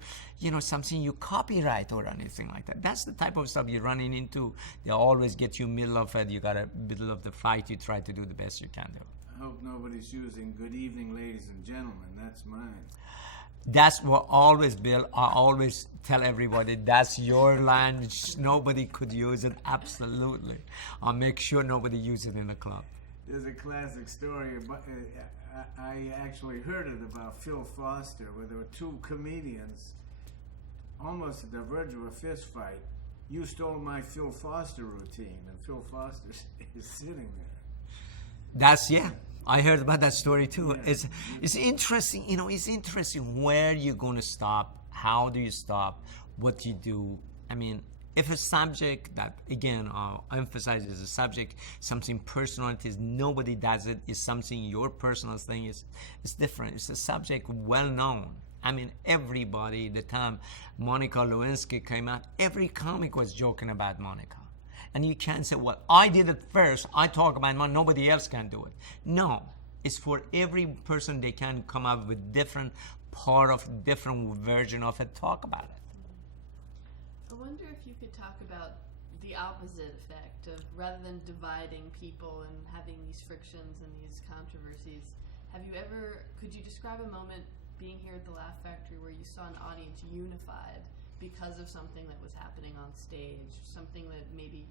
something you copyright or anything like that. That's the type of stuff you're running into. They always get you middle of it. You got to, middle of the fight, you try to do the best you can do. I hope nobody's using good evening, ladies and gentlemen. That's mine. That's what always, Bill, I always tell everybody, that's your language. Nobody could use it, absolutely. I'll make sure nobody uses it in the club. There's a classic story, about, I actually heard it about Phil Foster, where there were two comedians almost at the verge of a fist fight. You stole my Phil Foster routine, and Phil Foster is sitting there. I heard about that story too. Yeah. It's interesting, it's interesting where you're going to stop, how do you stop, what you do. I mean, if a subject that, again, I'll emphasize is a subject, something personal, it is nobody does it, is something your personal thing, it's different. It's a subject well known. I mean, everybody, the time Monica Lewinsky came out, every comic was joking about Monica. And you can't say, well, I did it first, I talk about it, nobody else can do it. No, it's for every person, they can come up with different version of it, talk about it. I wonder if you could talk about the opposite effect of, rather than dividing people and having these frictions and these controversies, could you describe a moment being here at the Laugh Factory where you saw an audience unified because of something that was happening on stage, something that maybe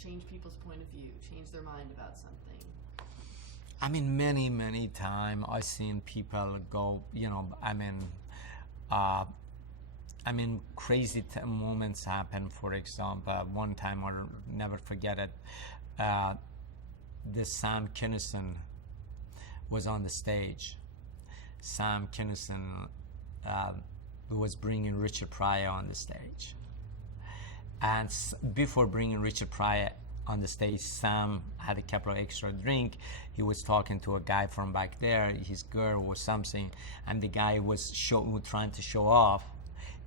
changed people's point of view, changed their mind about something? I mean, many, many times I've seen people go, crazy moments happen. For example, one time I'll never forget it, this Sam Kinison was on the stage. Sam Kinison was bringing Richard Pryor on the stage. And before bringing Richard Pryor on the stage, Sam had a couple of extra drink. He was talking to a guy from back there, his girl or something, and the guy was trying to show off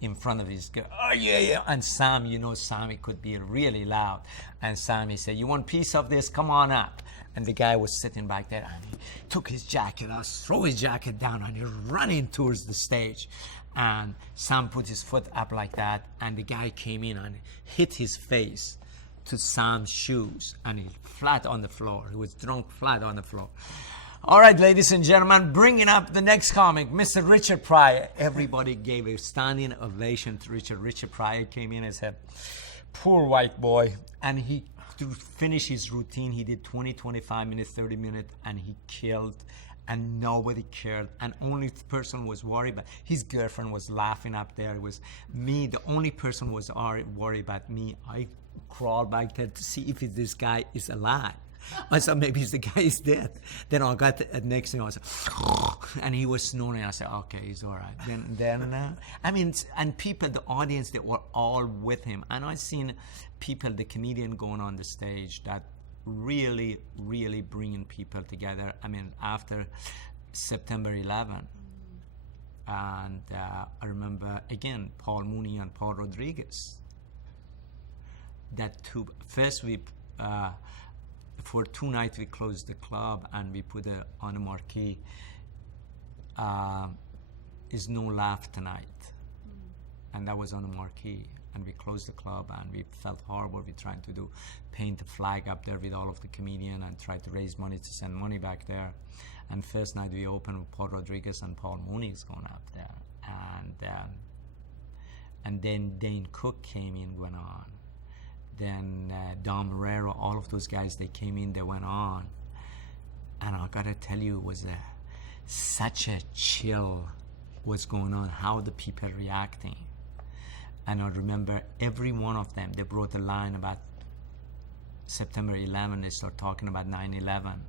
in front of his girl. Oh, yeah. And Sam, Sam, it could be really loud. And Sam, he said, you want a piece of this? Come on up. And the guy was sitting back there, and he took his jacket off, threw his jacket down, and he running towards the stage. And Sam put his foot up like that, and the guy came in and hit his face to Sam's shoes, and he flat on the floor. He was drunk flat on the floor. All right, ladies and gentlemen, bringing up the next comic, Mr. Richard Pryor. Everybody gave a standing ovation to Richard. Richard Pryor came in and said, poor white boy. And he, to finish his routine, he did 20, 25 minutes, 30 minutes, and he killed, and nobody cared. And only person was worried, but his girlfriend was laughing up there. It was me, the only person was worried about me. I crawled back there to see if this guy is alive. I thought maybe the guy is dead. Then I got the next thing, I was like, and he was snoring. I said, okay, he's all right. Then and people, the audience, they were all with him. And I've seen people, the comedian going on the stage that really, really bringing people together. I mean, after September 11, And I remember, again, Paul Mooney and Paul Rodriguez. That two, first we, for 2 nights we closed the club and we put on a marquee, is no laugh tonight. And that was on a marquee. And we closed the club and we felt horrible. We tried to paint a flag up there with all of the comedians and try to raise money to send money back there. And first night we opened with Paul Rodriguez and Paul Mooney is going up there. And then Dane Cook came in, went on. Then Dom Herrera, all of those guys, they came in, they went on. And I gotta tell you, it was such a chill what's going on, how the people reacting. And I remember every one of them, they brought a line about September 11, they start talking about 9/11.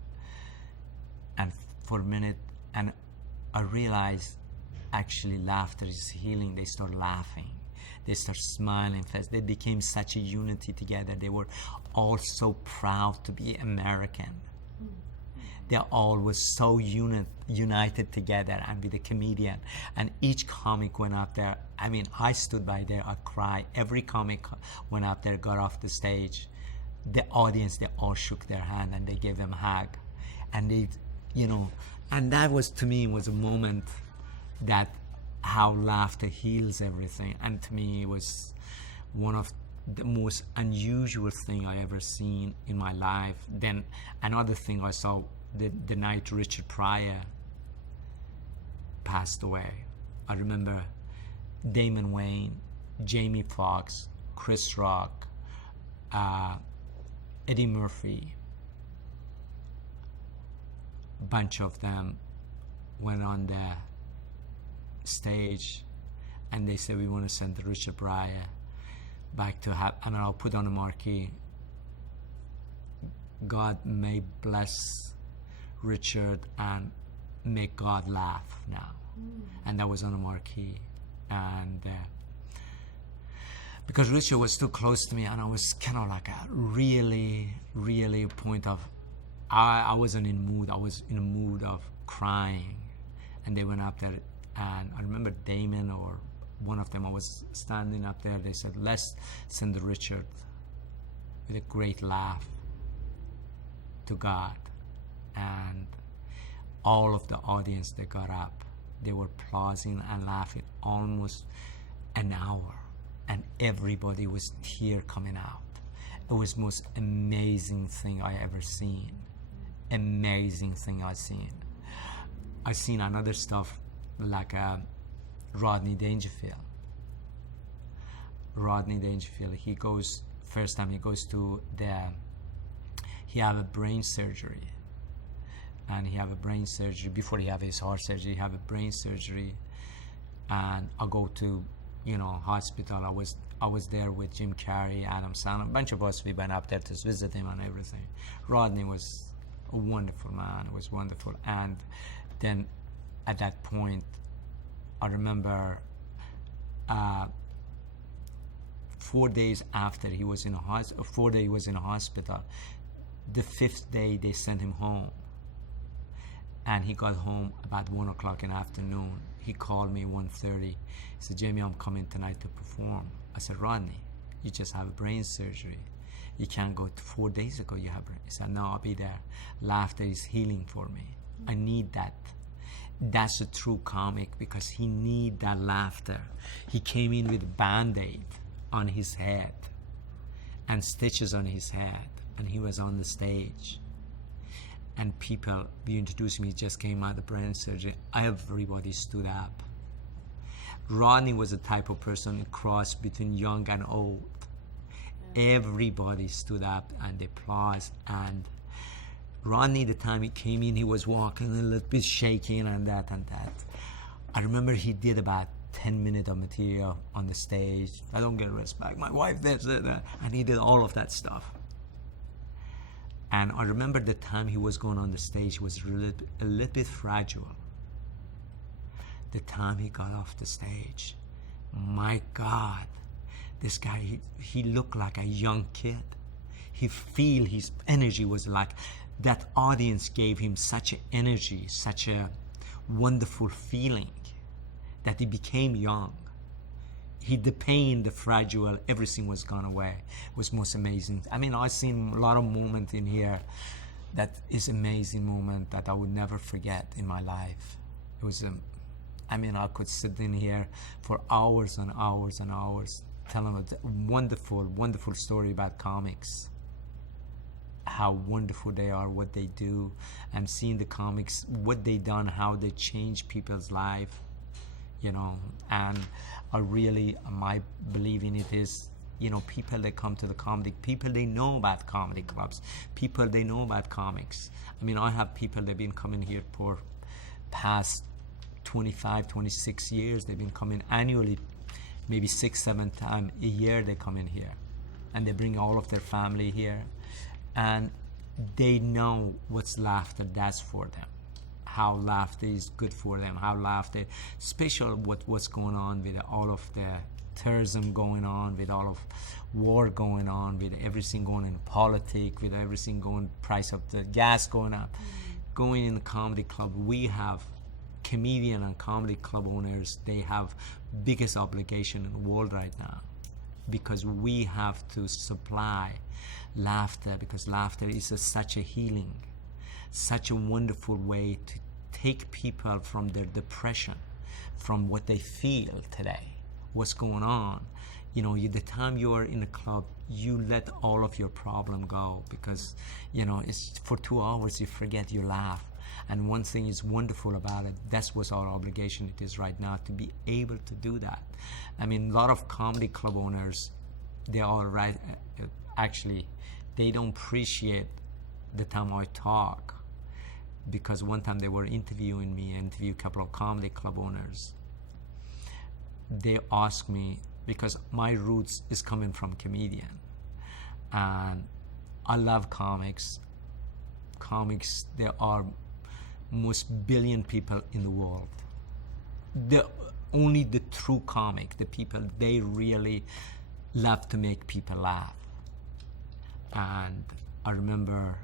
And for a minute, and I realized actually laughter is healing. They start laughing. They start smiling. They became such a unity together. They were all so proud to be American. They all was so united together and with a comedian. And each comic went up there. I mean, I stood by there, I cried. Every comic went up there, got off the stage. The audience, they all shook their hand and they gave them a hug. And they, and that was, to me, was a moment that how laughter heals everything. And to me, it was one of the most unusual thing I ever seen in my life. Then another thing I saw, the night Richard Pryor passed away. I remember Damon Wayne, Jamie Foxx, Chris Rock, Eddie Murphy, bunch of them went on the stage and they said, we want to send Richard Pryor back to and I'll put on a marquee, God may bless Richard and make God laugh now. And that was on a marquee. And because Richard was too close to me and I was kind of like a really point of, I wasn't in mood. I was in a mood of crying. And they went up there and I remember Damon or one of them, I was standing up there, they said, let's send Richard with a great laugh to God. And all of the audience, they got up, they were applauding and laughing almost an hour, and everybody was tear coming out. It was most amazing thing I ever seen. Amazing thing I seen. I seen another stuff like Rodney Dangerfield. Rodney Dangerfield, he goes, first time he goes to he have a brain surgery. And he have a brain surgery, before he have his heart surgery, he have a brain surgery. And I go to, hospital. I was there with Jim Carrey, Adam Sandler, a bunch of us, we went up there to visit him and everything. Rodney was a wonderful man, it was wonderful. And then at that point, I remember 4 days after he was in a hospital, 4 days he was in a hospital, the 5th day they sent him home. And he got home about 1 o'clock in the afternoon. He called me 1:30. He said, Jamie, I'm coming tonight to perform. I said, Rodney, you just have a brain surgery. You can't go. 4 days ago you have brain. He said, no, I'll be there. Laughter is healing for me. I need that. That's a true comic because he need that laughter. He came in with a Band-Aid on his head and stitches on his head, and he was on the stage. And people, we introduced him, he just came out of brain surgery. Everybody stood up. Rodney was a type of person, a cross between young and old. Everybody stood up and they applauded. And Rodney, the time he came in, he was walking a little bit shaking and that and that. I remember he did about 10 minutes of material on the stage. I don't get respect. My wife does it. And he did all of that stuff. And I remember the time he was going on the stage was really, a little bit fragile. The time he got off the stage, my God, this guy, he looked like a young kid. His energy was like, that audience gave him such an energy, such a wonderful feeling. that he became young. The pain, the fragile, everything was gone away. It was most amazing. I mean, I've seen a lot of moments in here that is amazing moment that I would never forget in my life. It was, I mean, I could sit in here for hours and hours and hours telling a wonderful, wonderful story about comics. How wonderful they are, what they do, and seeing the comics, what they done, how they change people's life, you know. And I really, my belief in it is, you know, people that come to the comedy, people they know about comedy clubs, people they know about comics. I mean, I have people that've been coming here for past 25, 26 years. They've been coming annually, maybe 6-7 times a year they come in here. And they bring all of their family here. And they know what's laughter does for them, how laughter is good for them, how laughter, especially what's going on with all of the terrorism going on, with all of war going on, with everything going in politics, with everything going, price of the gas going up. Going in the comedy club, we have comedian and comedy club owners, they have biggest obligation in the world right now, because we have to supply laughter, because laughter is such a healing, such a wonderful way to take people from their depression, from what they feel today, what's going on. You know, the time you are in a club, you let all of your problem go, because, you know, it's for 2 hours you forget, you laugh. And one thing is wonderful about it, that's what our obligation it is right now, to be able to do that. I mean, a lot of comedy club owners, they are right, actually, they don't appreciate the time I talk, because one time they were interviewing me, interview a couple of comedy club owners. They asked me, because my roots is coming from comedian, and I love comics. Comics, there are most billion people in the world. Only the true comic, the people, they really love to make people laugh. And I remember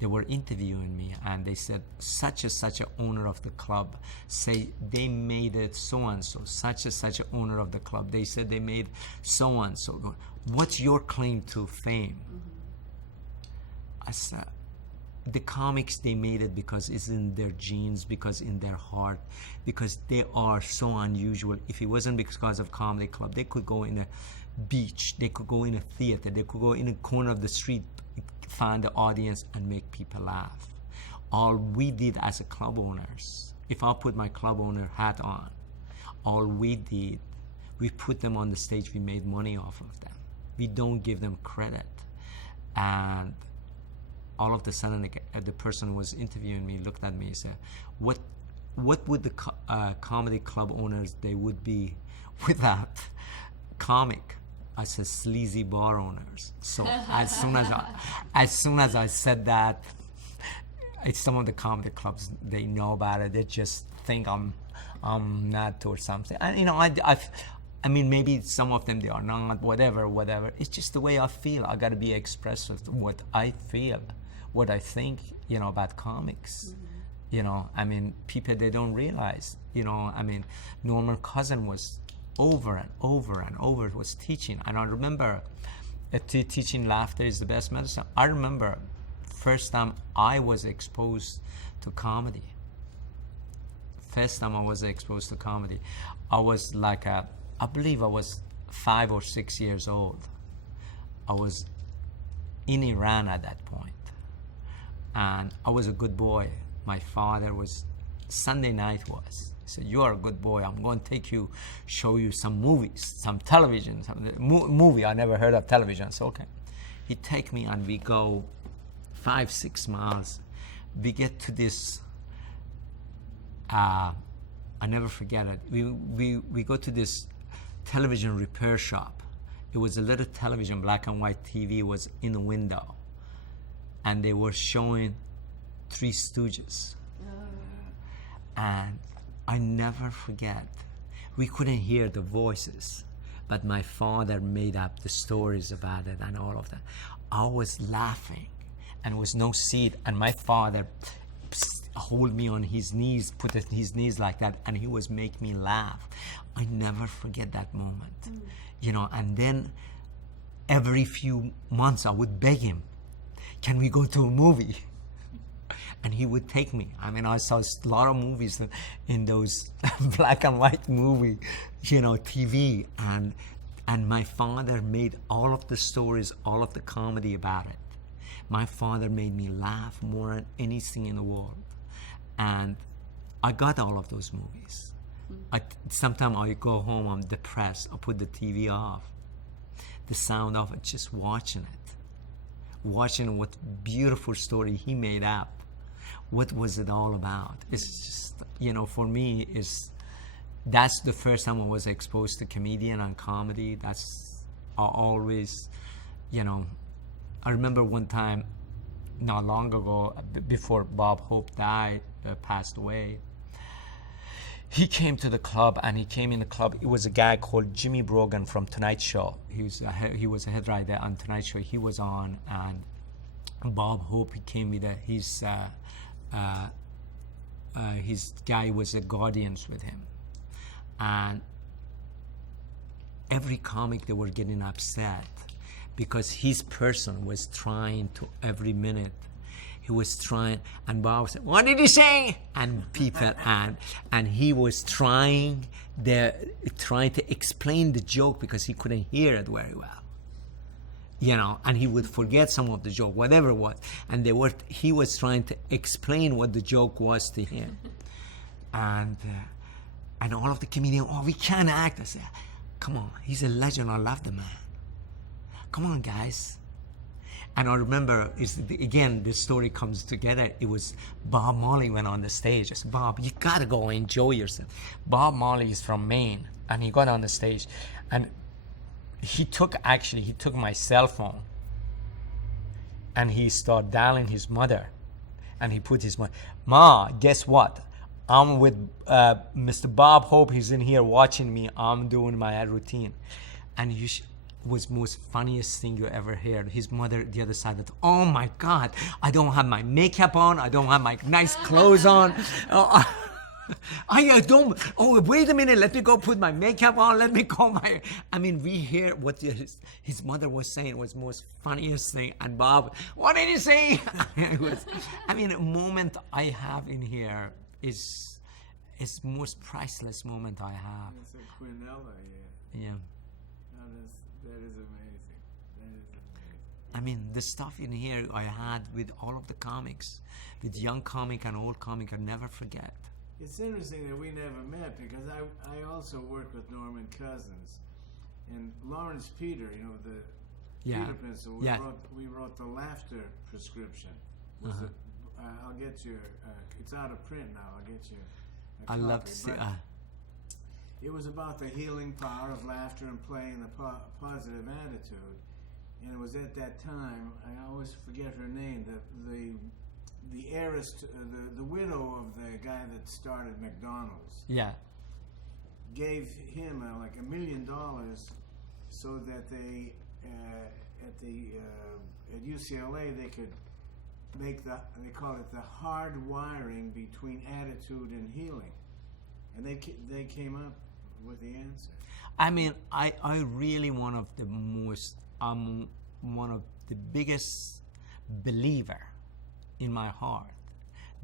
they were interviewing me, and they said, such a owner of the club say they made it so-and-so, such a owner of the club, they said they made so-and-so. What's your claim to fame? I said, the comics, they made it because it's in their genes, because in their heart, because they are so unusual. If it wasn't because of comedy club, they could go in a beach, they could go in a theater, they could go in a corner of the street, find the audience and make people laugh. All we did as a club owners, if I put my club owner hat on, all we did, we put them on the stage, we made money off of them. We don't give them credit. And all of a sudden, the person who was interviewing me looked at me and said, what would the comedy club owners, they would be without comic? I said, sleazy bar owners. So as soon as I said that, it's some of the comedy clubs, they know about it. They just think I'm not or something. And you know, I mean, maybe some of them they are not. Whatever. It's just the way I feel. I got to be expressive what I feel, what I think. You know, about comics. Mm-hmm. You know, I mean, people, they don't realize. You know, I mean, Norman Cousin was over and over was teaching, and I remember teaching laughter is the best medicine. I remember first time I was exposed to comedy. I was like I believe I was 5 or 6 years old. I was in Iran at that point, and I was a good boy. My father was, Sunday night was, he said, you are a good boy, I'm going to take you, show you some movies, some television, movie. I never heard of television, so okay. He take me and we go 5-6 miles. We get to this, I never forget it. We go to this television repair shop. It was a little television, black and white TV was in the window. And they were showing Three Stooges. And I never forget, we couldn't hear the voices, but my father made up the stories about it and all of that. I was laughing, and there was no seat, and my father hold me on his knees, put his knees like that, and he was make me laugh. I never forget that moment. You know, and then every few months I would beg him, can we go to a movie? And he would take me. I mean, I saw a lot of movies in those black and white movie, you know, TV. And my father made all of the stories, all of the comedy about it. My father made me laugh more than anything in the world. And I got all of those movies. Sometimes I go home, I'm depressed, I put the TV off, the sound off, just watching it. Watching what beautiful story he made up. What was it all about? It's just, you know, for me, that's the first time I was exposed to comedian and comedy. That's always, you know, I remember one time, not long ago, before Bob Hope died, passed away, he came to the club, and he came in the club. It was a guy called Jimmy Brogan from Tonight Show. He was a head writer on Tonight Show. He was on, and Bob Hope, he came with his guy was a guardians with him. And every comic, they were getting upset because his person was trying to, every minute, he was trying, and Bob said, what did he say? And people, and he was trying to explain the joke because he couldn't hear it very well. You know, and he would forget some of the joke, whatever it was. And he was trying to explain what the joke was to him. And all of the comedians, oh, we can't act. I said, come on, he's a legend, I love the man. Come on, guys. And I remember, again, this story comes together. It was Bob Marley went on the stage. I said, Bob, you gotta go enjoy yourself. Bob Marley is from Maine, and he got on the stage, and he took my cell phone, and he started dialing his mother, and he put his mother, Ma, guess what? I'm with Mr. Bob Hope. He's in here watching me. I'm doing my routine. And was most funniest thing you ever heard. His mother, the other side, oh my God, I don't have my makeup on. I don't have my nice clothes on. I don't, oh, wait a minute, let me go put my makeup on, let me comb my hair. I mean, we hear what his mother was saying was most funniest thing. And Bob, what did he say? A moment I have in here is most priceless moment I have. It's a Quinella, yeah. Yeah. No, that is amazing. That is amazing. I mean, the stuff in here I had with all of the comics, with young comic and old comic, I'll never forget. It's interesting that we never met because I also worked with Norman Cousins and Lawrence Peter, you know, the Peter pencil. We wrote the Laughter Prescription. I'll get you. It's out of print now. I'll get you. I love to see. It was about the healing power of laughter and play and the positive attitude. And it was at that time, I always forget her name, the heiress, the widow of the guy that started McDonald's. Yeah. Gave him like $1 million so that they at UCLA they could make they call it the hard wiring between attitude and healing, and they came up with the answer. I mean, I really one of the biggest believer in my heart.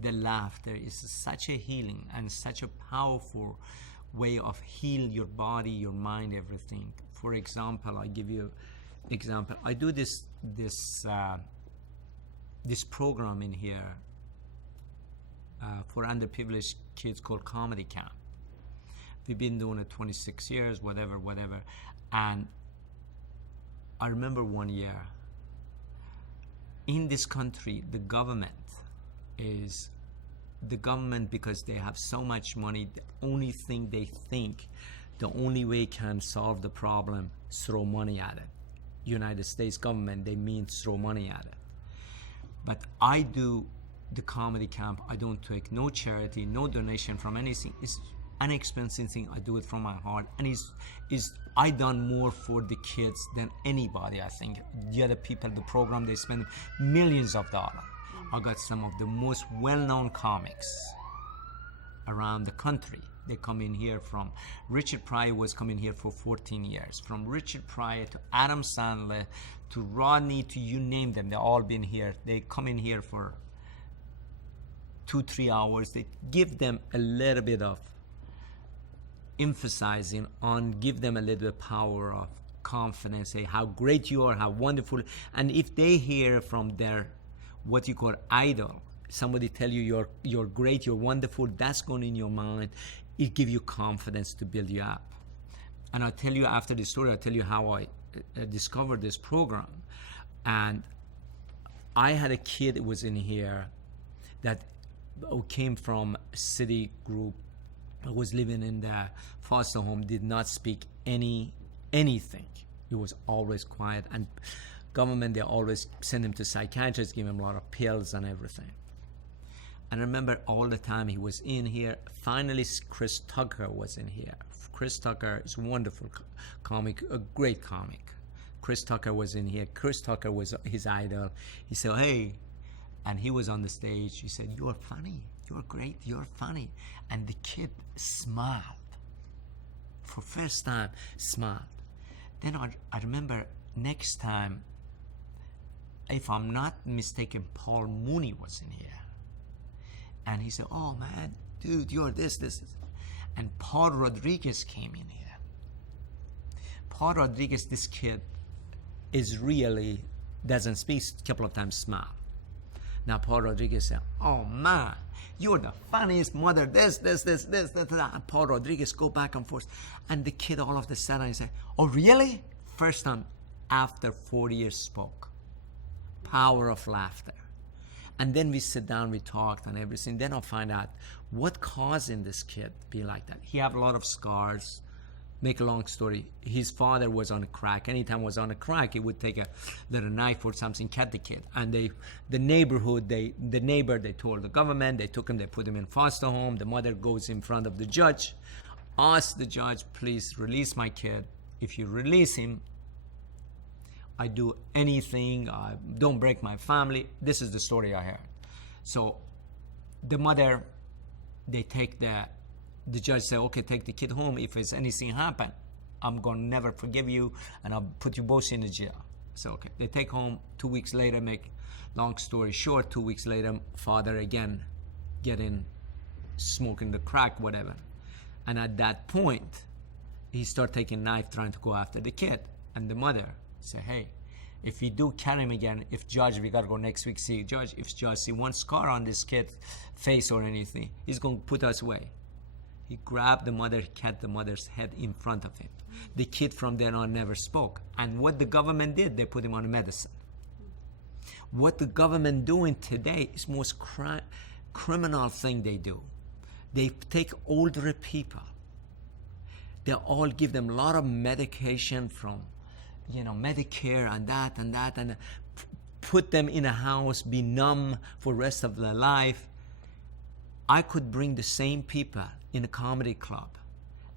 The laughter is such a healing and such a powerful way of heal your body, your mind, everything. For example, I give you example. I do this program in here for underprivileged kids called Comedy Camp. We've been doing it 26 years, whatever. And I remember one year, in this country, the government, because they have so much money, the only thing they think, the only way can solve the problem, throw money at it. United States government, they mean throw money at it. But I do the Comedy Camp, I don't take no charity, no donation from anything. It's an expensive thing, I do it from my heart. And I done more for the kids than anybody, I think. The other people, the program, they spend millions of dollars. I got some of the most well-known comics around the country. They come in here from Richard Pryor was coming here for 14 years. From Richard Pryor to Adam Sandler to Rodney to you name them, they've all been here. They come in here for 2-3 hours. They give them a little bit of emphasizing on, give them a little bit of power of confidence, say how great you are, how wonderful. And if they hear from their what you call idol, somebody tell you you're great, you're wonderful, that's going in your mind. It gives you confidence to build you up. And I'll tell you after the story, I'll tell you how I discovered this program. And I had a kid that was in here that came from city group, was living in the foster home, did not speak anything. He was always quiet. And government, they always send him to psychiatrists, give him a lot of pills and everything. And I remember all the time he was in here. Finally, Chris Tucker was in here. Chris Tucker is a wonderful comic, a great comic. Chris Tucker was in here. Chris Tucker was his idol. He said, hey, and he was on the stage. He said, you're funny, you're great, you're funny. And the kid smiled. For first time, smiled. Then I remember next time, if I'm not mistaken, Paul Mooney was in here. And he said, oh man, dude, you're this. And Paul Rodriguez came in here. Paul Rodriguez, this kid, is really, doesn't speak, a couple of times smile. Now Paul Rodriguez said, oh man, you're the funniest mother, this. And Paul Rodriguez go back and forth. And the kid all of a sudden said, oh really? First time after 4 years spoke. Power of laughter. And then we sit down, we talked and everything. Then I'll find out what causing this kid to be like that. He have a lot of scars. Make a long story, his father was on a crack. Anytime was on a crack, he would take a little knife or something, cut the kid. And the neighbor, they told the government, they took him, they put him in foster home. The mother goes in front of the judge, asks the judge, please release my kid. If you release him, I do anything, don't break my family. This is the story I heard. So the mother, they take the judge said, okay, take the kid home. If there's anything happen, I'm going to never forgive you and I'll put you both in the jail. So, okay, they take home. 2 weeks later, make long story short, 2 weeks later, father again getting smoking the crack, whatever. And at that point, he start taking knife, trying to go after the kid. And the mother said, hey, if you do carry him again, if judge, we got to go next week, see judge, if judge see one scar on this kid's face or anything, he's going to put us away. He grabbed the mother, cut the mother's head in front of him. The kid from then on never spoke. And what the government did, they put him on medicine. What the government doing today is most criminal thing they do. They take older people. They all give them a lot of medication from, Medicare and that, and put them in a house, be numb for the rest of their life. I could bring the same people in a comedy club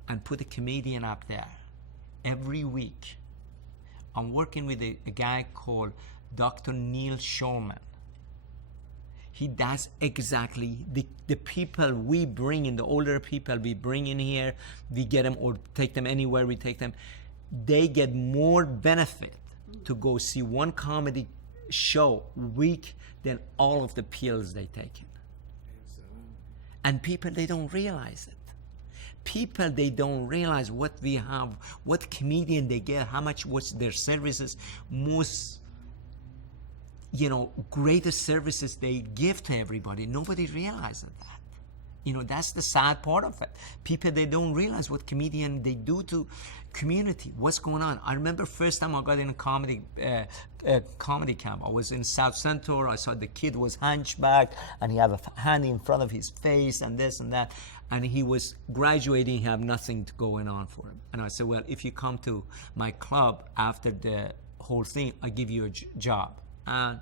and put a comedian up there every week. I'm working with a guy called Dr. Neil Shulman. He does exactly the people we bring in, the older people we bring in here, we get them or take them anywhere we take them. They get more benefit to go see one comedy show a week than all of the pills they take. And people, they don't realize it. People, they don't realize what we have, what comedian they get, how much was their services, most, greatest services they give to everybody. Nobody realizes that. That's the sad part of it. People, they don't realize what comedian they do to community, what's going on. I remember first time I got in a comedy camp. I was in South Central. I saw the kid was hunchback and he had a hand in front of his face and this and that. And he was graduating, he had nothing going on for him. And I said, well, if you come to my club after the whole thing, I give you a job. And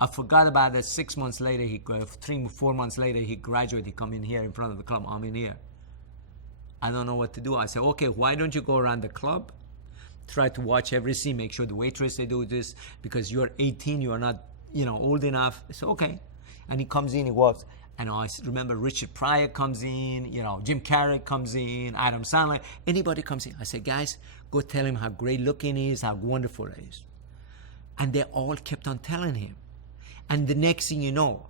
I forgot about it. 6 months later, 4 months later, he graduated. He come in here in front of the club. I'm in here. I don't know what to do. I said, okay, why don't you go around the club, try to watch every scene, make sure the waitress, they do this, because you're 18, you are not old enough. I said, okay. And he comes in, he walks. And I remember Richard Pryor comes in, Jim Carrey comes in, Adam Sandler, anybody comes in. I said, guys, go tell him how great looking he is, how wonderful he is. And they all kept on telling him. And the next thing you know,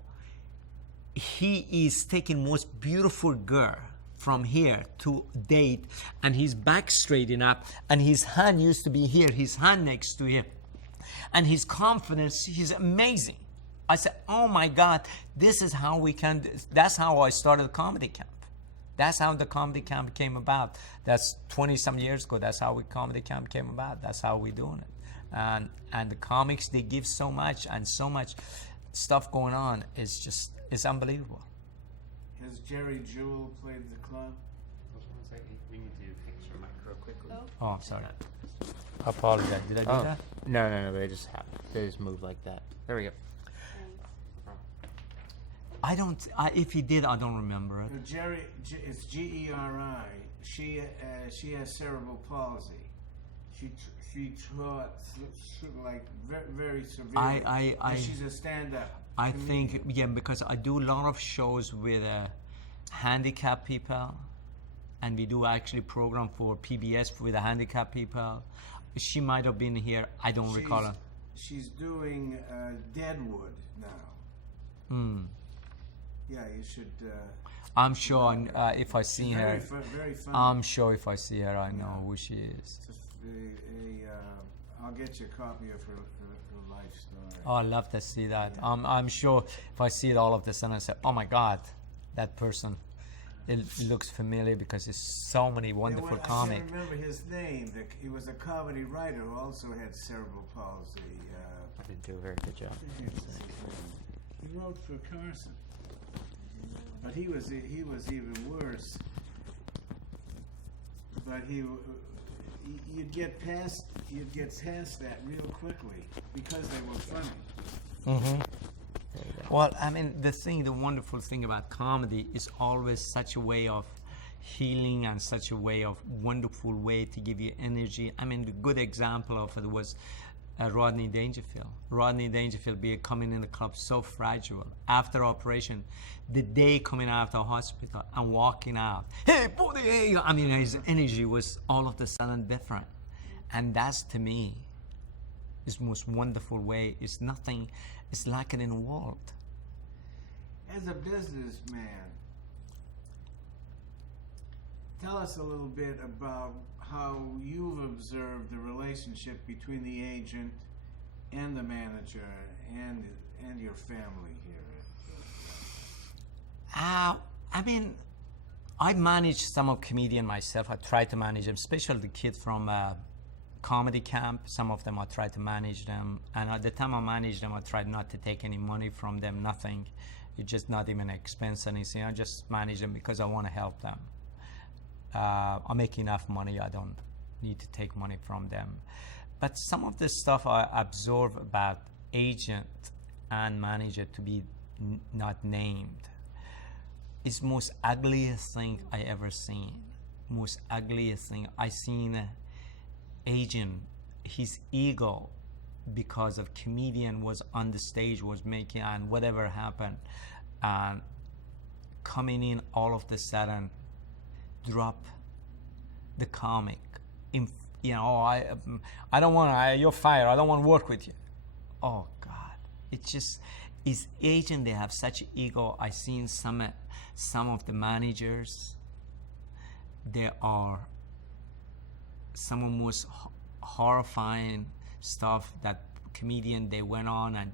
he is taking most beautiful girl from here to date, and his back straightened up, and his hand used to be here, his hand next to him. And his confidence, he's amazing. I said, oh my God, this is how we can, that's how I started the comedy camp. That's how the comedy camp came about. That's 20 some years ago, that's how the comedy camp came about. That's how we're doing it. And the comics, they give so much, and so much stuff going on. It's unbelievable. Has Jerry Jewell played the club? We need to fix your mic real quickly. Oh, I'm sorry. I apologize. Did I do that? No, but it just happened. They just moved like that. There we go. If he did, I don't remember it. It's Geri. She has cerebral palsy. She taught like very severely. She's a stand-up. I think, because I do a lot of shows with handicapped people, and we do actually program for PBS with the handicapped people. She might have been here. I don't recall her. She's doing Deadwood now. Yeah, you should. I'm sure if I see her, very funny. I'm sure if I see her, I know who she is. I'll get you a copy of her life story. Oh, I love to see that. I'm sure if I see it all of a sudden, I say, oh my God, that person. It looks familiar because there's so many wonderful comics. I can't remember his name. He was a comedy writer who also had cerebral palsy. I did do a very good job. He wrote for Carson. But he was even worse. But you'd get past that real quickly because they were funny. Mm-hmm. Well, I mean, the wonderful thing about comedy is always such a way of healing and such a way of wonderful way to give you energy. I mean, the good example of it was Rodney Dangerfield. Rodney Dangerfield coming in the club so fragile. After operation, the day coming out of the hospital and walking out, hey, buddy, hey! I mean, his energy was all of a sudden different. And that's, to me, is the most wonderful way. It's nothing, it's like it in the world. As a businessman, tell us a little bit about how you've observed the relationship between the agent and the manager and your family here. I mean, I managed some of comedian myself. I tried to manage them, especially the kids from comedy camp. Some of them I tried to manage them, and at the time I managed them, I tried not to take any money from them, nothing. It's just not even expense anything. I just manage them because I want to help them. I make enough money, I don't need to take money from them. But some of the stuff I absorb about agent and manager to be not named is most ugliest thing I ever seen. Most ugliest thing I seen. Agent, his ego, because of comedian was on the stage, was making, and whatever happened, and coming in all of the sudden, drop the comic. I don't want. You're fired. I don't want to work with you. Oh God! It just is agent. They have such ego. I seen some of the managers. There are some of the most horrifying stuff that comedian they went on, and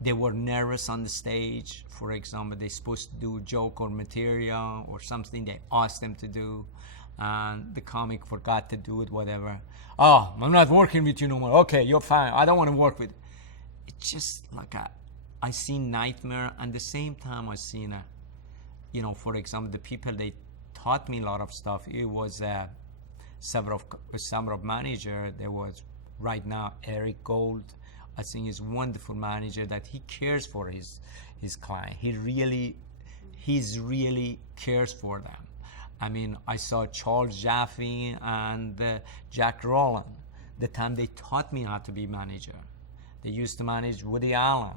they were nervous on the stage. For example, they're supposed to do joke or material or something they asked them to do, and the comic forgot to do it, whatever. Oh, I'm not working with you no more. Okay, you're fine. I don't want to work with you. It's just like I seen nightmare, and the same time I seen for example, the people they taught me a lot of stuff. It was several manager. There was right now Eric Gold. I think he's a wonderful manager that he cares for his client. He really cares for them. I mean, I saw Charles Jaffe and Jack Rowland. The time they taught me how to be manager, They used to manage Woody Allen,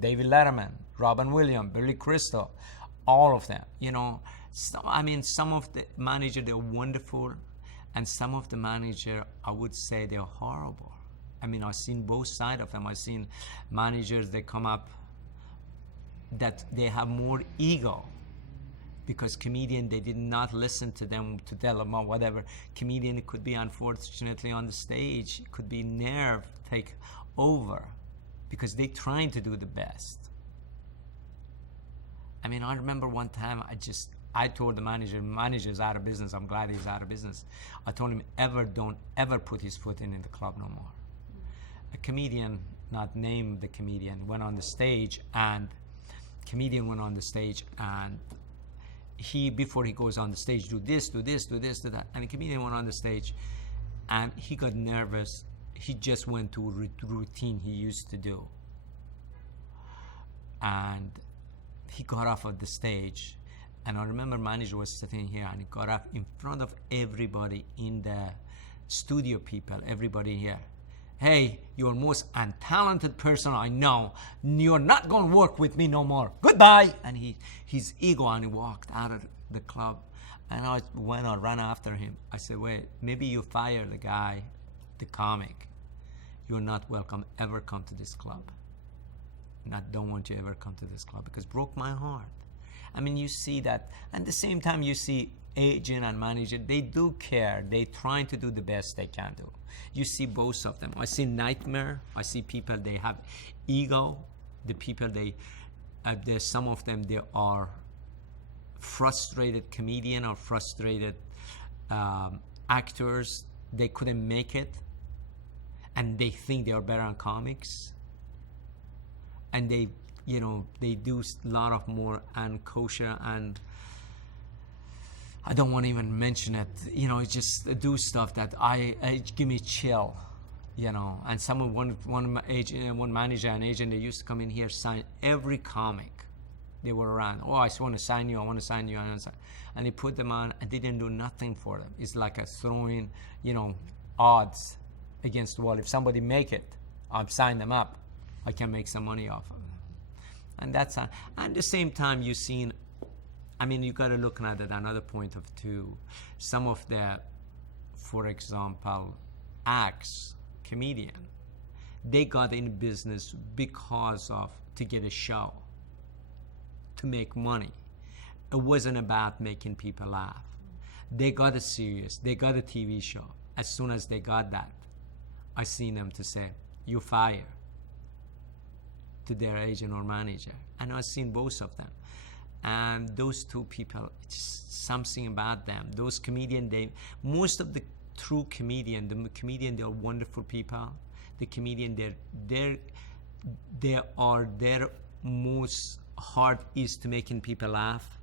David Letterman, Robin Williams, Billy Crystal, all of them. You know, some of the managers, they're wonderful, and some of the managers, I would say they're horrible. I mean, I've seen both sides of them. I've seen managers that come up that they have more ego because comedian, they did not listen to them to tell them or whatever. Comedian, it could be unfortunately on the stage, it could be nerve take over because they're trying to do the best. I mean, I remember one time I told the manager's out of business. I'm glad he's out of business. I told him, don't ever put his foot in the club no more. A comedian, not named the comedian, went on the stage and before he goes on the stage, do this, do that. And the comedian went on the stage and he got nervous. He just went to a routine he used to do. And he got off of the stage. And I remember manager was sitting here and he got up in front of everybody in the studio people, everybody here. Hey, you're the most untalented person I know. You're not going to work with me no more. Goodbye. And his ego, and he walked out of the club. And I ran after him. I said, wait, maybe you fire the guy, the comic. You're not welcome. Ever come to this club. And I don't want you ever come to this club because it broke my heart. I mean, you see that. And at the same time, you see agent and manager, they do care. They trying to do the best they can do. You see both of them. I see nightmare. I see people, they have ego. The people, there's some of them, they are frustrated comedian or frustrated actors. They couldn't make it. And they think they are better on comics. And they do a lot of more unkosher and I don't want to even mention it. It's just do stuff that I give me chill. And one manager and agent, they used to come in here, sign every comic they were around. Oh, I just want to sign you. And they put them on, and they didn't do nothing for them. It's like a throwing, odds against the wall. If somebody make it, I'll sign them up. I can make some money off of them. And that's at the same time you got to look at it another point of view. Some of the, for example, acts, comedian, they got in business because of to get a show, to make money. It wasn't about making people laugh. They got a series, they got a TV show. As soon as they got that, I seen them to say, you fire, to their agent or manager. And I've seen both of them. And those two people, it's something about them. Those comedians, most of the true comedian, they're wonderful people. The comedian, their most heart is to making people laugh.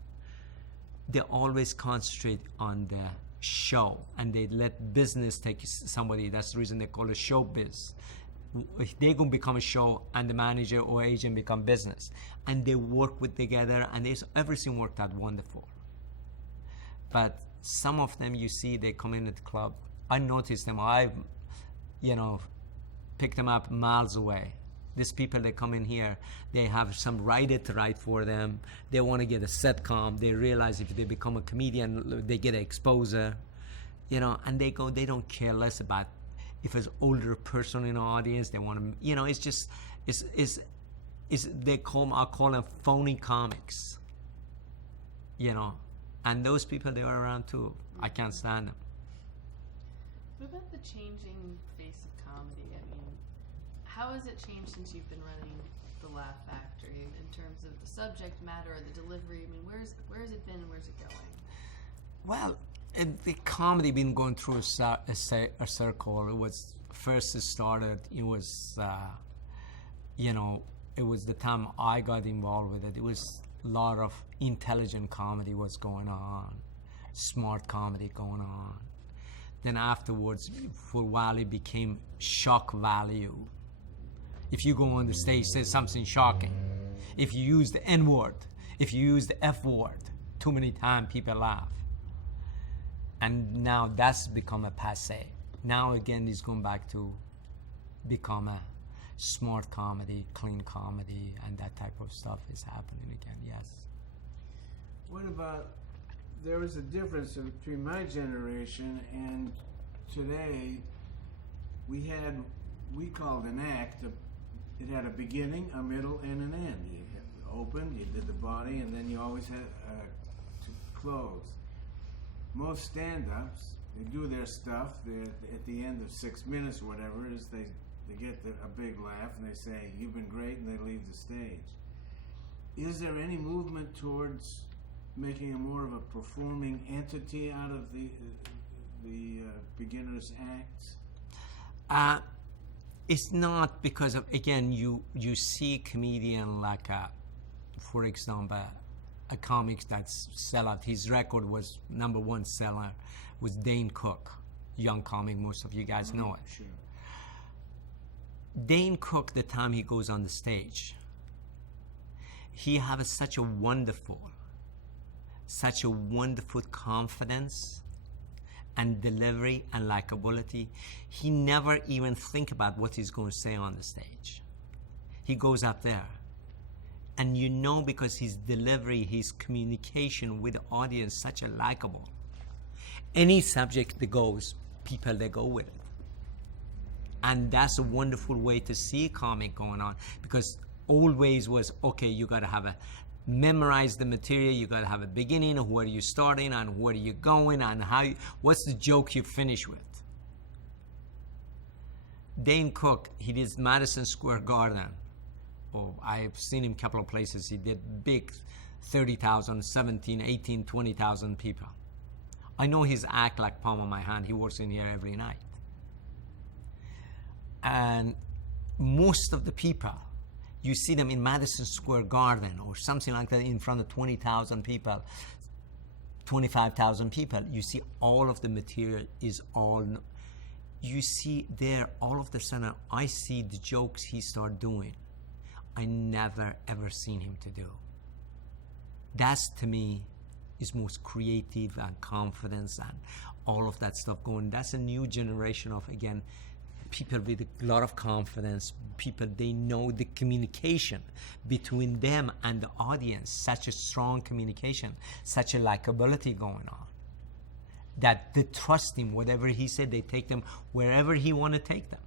They always concentrate on the show, and they let business take somebody. That's the reason they call it show biz. They're going to become a show, and the manager or agent become business. And they work together, and everything worked out wonderful. But some of them, you see, they come in at the club. I noticed them. I, picked them up miles away. These people, they come in here, they have some writer to write for them. They want to get a sitcom. They realize if they become a comedian, they get an exposure. And they go, they don't care less about if it's older person in the audience, they want to, it's just, I call them phony comics, and those people, they were around too. I can't stand them. What about the changing face of comedy? I mean, how has it changed since you've been running the Laugh Factory in terms of the subject matter or the delivery? I mean, where has it been and where's it going? Well, the comedy been going through a circle. It was first it started. It was, it was the time I got involved with it. It was a lot of intelligent comedy was going on, smart comedy going on. Then afterwards, for a while, it became shock value. If you go on the stage, say something shocking. If you use the N word, if you use the F word, too many times people laugh. And now that's become a passé. Now again, it's going back to become a smart comedy, clean comedy, and that type of stuff is happening again. Yes. What about, there was a difference between my generation and today. We called an act, it had a beginning, a middle, and an end. You opened, you did the body, and then you always had to close. Most stand-ups, they do their stuff, at the end of 6 minutes or whatever it is, they get a big laugh, and they say, "You've been great," and they leave the stage. Is there any movement towards making a more of a performing entity out of the beginners' acts? It's not, because of, again, you see a comedian like for example, a comic that's sell out. His record was #1 seller, was Dane Cook, young comic. Most of you guys know it. Sure. Dane Cook, the time he goes on the stage, he has such a wonderful confidence and delivery and likability. He never even think about what he's going to say on the stage. He goes up there, and you know, because his delivery, his communication with the audience, such a likable. Any subject that goes, people, they go with it. And that's a wonderful way to see a comic going on, because always was, okay, you got to memorize the material, you got to have a beginning, where are you starting, and where are you going, and what's the joke you finish with. Dane Cook, he did Madison Square Garden. Oh, I've seen him a couple of places. He did big 30,000, 17, 18, 20,000 people. I know his act like palm of my hand. He works in here every night. And most of the people, you see them in Madison Square Garden or something like that, in front of 20,000 people, 25,000 people. You see all of the material is all, you see there, all of the sudden, I see the jokes he started doing. I never ever seen him to do. That's, to me, is most creative and confidence and all of that stuff going. That's a new generation of, again, people with a lot of confidence, people, they know the communication between them and the audience, such a strong communication, such a likability going on, that they trust him. Whatever he said, they take them wherever he want to take them.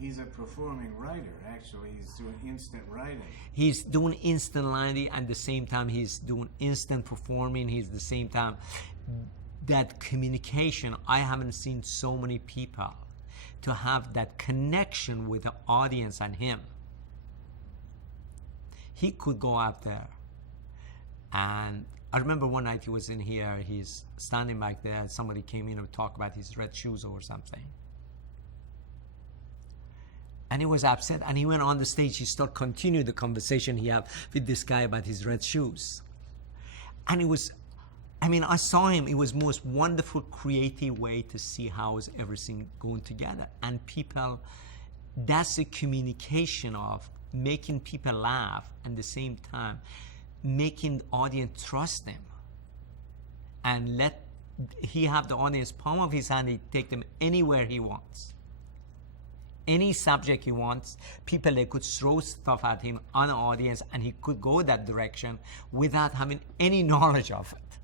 He's a performing writer, actually. He's doing instant writing. He's doing instant writing, and at the same time he's doing instant performing. He's at the same time, that communication, I haven't seen so many people to have that connection with the audience and him. He could go out there, and I remember one night he was in here, he's standing back there, and somebody came in and talked about his red shoes or something. And he was upset, and he went on the stage, he started continuing the conversation he had with this guy about his red shoes. And it was, I saw him, it was most wonderful, creative way to see how is everything going together. And people, that's a communication of making people laugh, and at the same time, making the audience trust them. And he have the audience palm of his hand, he take them anywhere he wants. Any subject he wants, people, they could throw stuff at him on the audience, and he could go that direction without having any knowledge of it.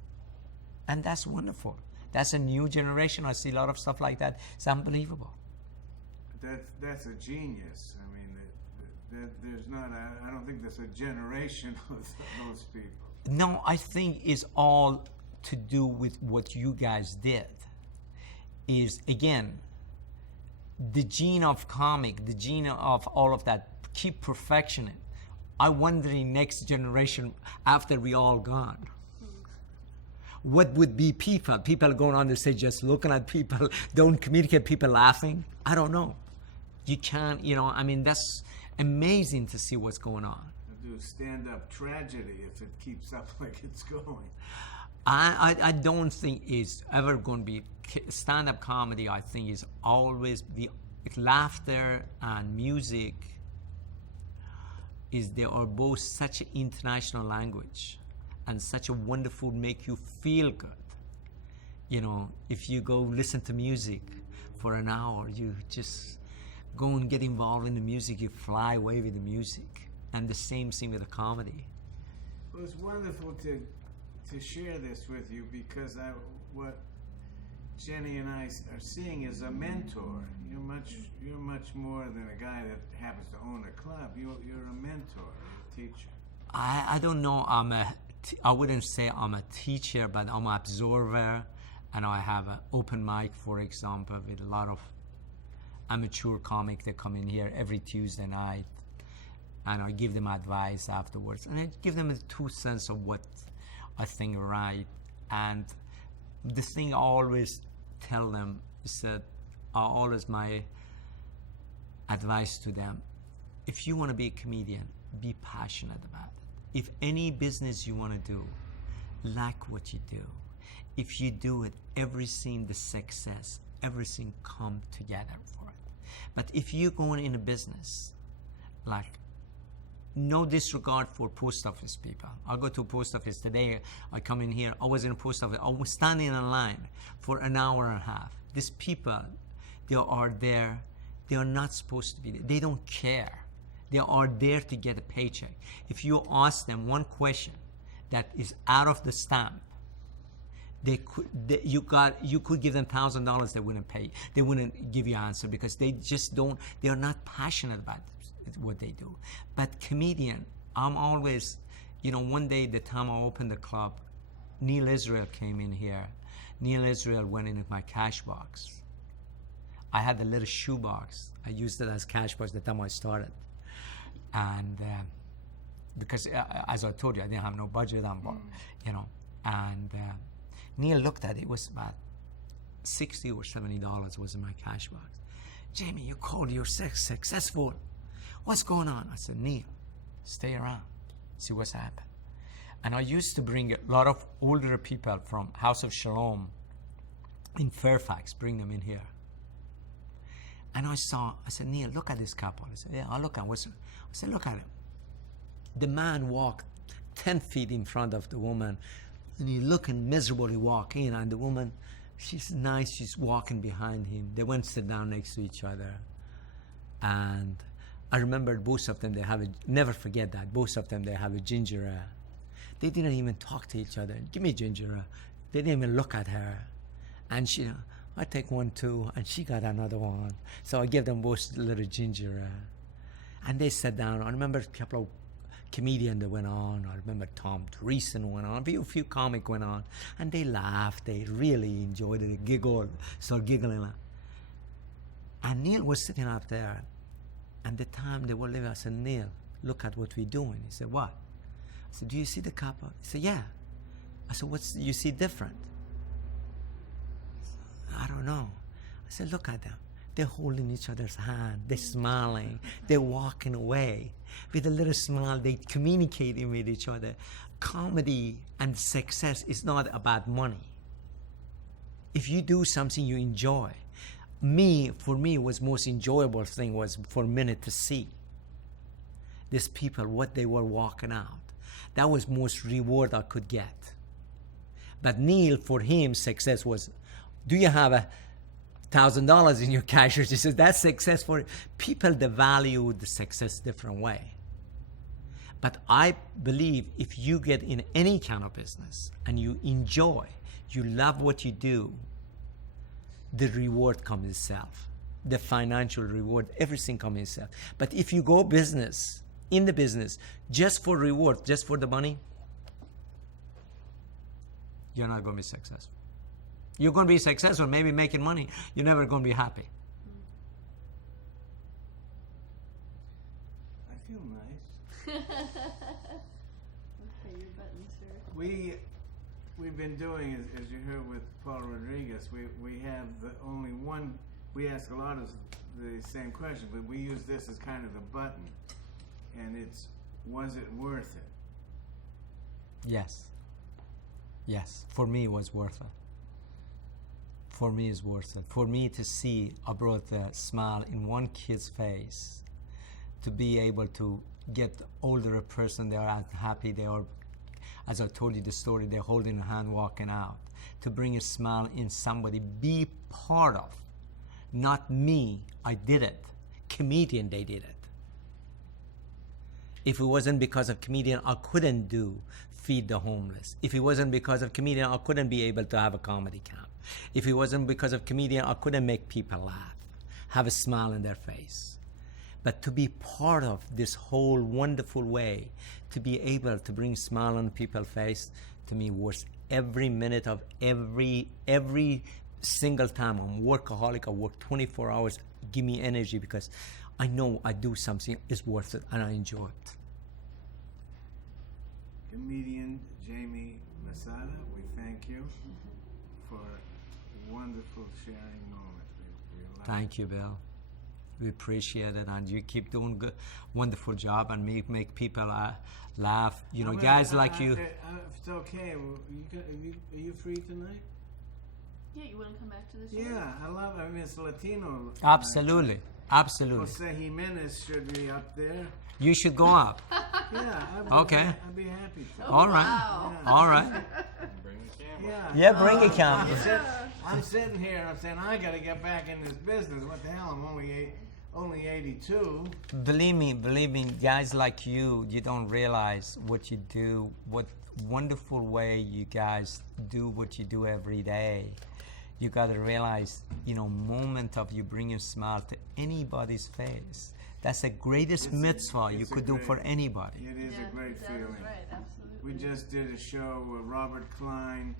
And that's wonderful. That's a new generation. I see a lot of stuff like that. It's unbelievable. That's a genius. There's not. I don't think there's a generation of those people. No, I think it's all to do with what you guys did. Is, again, the gene of comic, the gene of all of that, keep perfectioning. I wonder in next generation, after we all gone, what would be people going on the stage just looking at people, don't communicate, people laughing? I don't know. You can't, that's amazing to see what's going on. Do stand-up tragedy if it keeps up like it's going. I don't think it's ever going to be stand-up comedy. I think is always the laughter and music they are both such an international language and such a wonderful make you feel good. If you go listen to music for an hour, you just go and get involved in the music, you fly away with the music. And the same thing with the comedy. Well, it's wonderful to share this with you because what Jenny and I are seeing is a mentor. You're much more than a guy that happens to own a club. You're a mentor, a teacher. I don't know. I wouldn't say I'm a teacher, but I'm an observer, and I have an open mic, for example, with a lot of amateur comics that come in here every Tuesday night, and I give them advice afterwards, and I give them a 2 cents of what I think right. And the thing I always tell them is that my advice to them: if you want to be a comedian, be passionate about it. If any business you want to do, like what you do. If you do it, everything, the success, everything come together for it. But if you're going in a business, like, no disregard for post office people. I go to a post office today, I come in here, I was in a post office, I was standing in line for an hour and a half. These people, they are there, they are not supposed to be there. They don't care. They are there to get a paycheck. If you ask them one question that is out of the stamp, you could give them $1,000, they wouldn't pay. They wouldn't give you an answer because they just don't. They are not passionate about what they do. But comedian, I'm always, one day the time I opened the club, Neil Israel came in here. Neil Israel went in my cash box. I had a little shoe box. I used it as cash box the time I started. And because as I told you, I didn't have no budget on board, and Neil looked at it. It was about $60 or $70 was in my cash box. Jamie, you called, you're successful. What's going on? I said, Neil, stay around, see what's happened. And I used to bring a lot of older people from House of Shalom in Fairfax, bring them in here. And I said, Neil, look at this couple. I said, yeah, I'll look at it. I said, look at him. The man walked 10 feet in front of the woman, and he's looking miserably walking, and the woman, she's nice, she's walking behind him. They went to sit down next to each other. And I remember both of them, never forget that, both of them, they have a ginger ale. They didn't even talk to each other. Give me ginger ale. They didn't even look at her. And she, I take one too, and she got another one. So I gave them both a little ginger ale. And they sat down. I remember a couple of comedians that went on. I remember Tom Dreesen went on. A few comics went on. And they laughed. They really enjoyed it. They giggled, started giggling. And Neil was sitting up there. And the time they were leaving, I said, Neil, look at what we're doing. He said, what? I said, do you see the couple? He said, yeah. I said, what's you see different? I don't know. I said, look at them. They're holding each other's hand. They're smiling. They're walking away. With a little smile, they're communicating with each other. Comedy and success is not about money. If you do something you enjoy. For me, was most enjoyable thing was for a minute to see these people, what they were walking out. That was most reward I could get. But Neil, for him, success was, do you have $1,000 in your cash? He says, that's success for people. They value the success different way. But I believe if you get in any kind of business and you enjoy, you love what you do, the reward comes itself. The financial reward, everything comes itself. But if you go in the business, just for reward, just for the money, you're not going to be successful. You're going to be successful, maybe making money. You're never going to be happy. I feel nice. Okay, your button, sir. We've been doing, as you heard with Paul Rodriguez, we have only one, we ask a lot of the same question, but we use this as kind of the button. And it's, was it worth it? Yes. Yes. For me, it was worth it. For me, it's worth it. For me to see, I brought a smile in one kid's face, to be able to get older person, they are happy, they are, as I told you the story, they're holding a hand walking out. To bring a smile in somebody, be part of, not me, I did it. comedian they did it. If it wasn't because of comedian, I couldn't feed the homeless. If it wasn't because of comedian, I couldn't be able to have a comedy camp. If it wasn't because of comedian, I couldn't make people laugh, have a smile on their face. But to be part of this whole wonderful way, to be able to bring smile on people's face, to me worth every minute of every single time. I'm workaholic. I work 24 hours. Give me energy because I know I do something is worth it and I enjoy it. Comedian Jamie Masada, we thank you for a wonderful sharing moment. We Thank you, Bill. We appreciate it, and you keep doing good, wonderful job, and make people laugh. You know, guys like you. If it's okay, are you free tonight? Yeah, you want to come back to the show? Yeah, I love it. I mean, it's Latino. Absolutely, absolutely. Jose Jimenez should be up there. You should go up. Yeah, Okay. I'd be happy to. All right, Wow. all right. Yeah. Yeah, bring a camera. I'm sitting here and I'm saying I got to get back in this business. What the hell? I'm only 82. Believe me, guys like you don't realize what you do, what wonderful way you guys do what you do every day. You got to realize, moment of you bring a smile to anybody's face. That's the greatest mitzvah you could do for anybody. It is a great that's feeling. Right, absolutely. We just did a show with Robert Klein,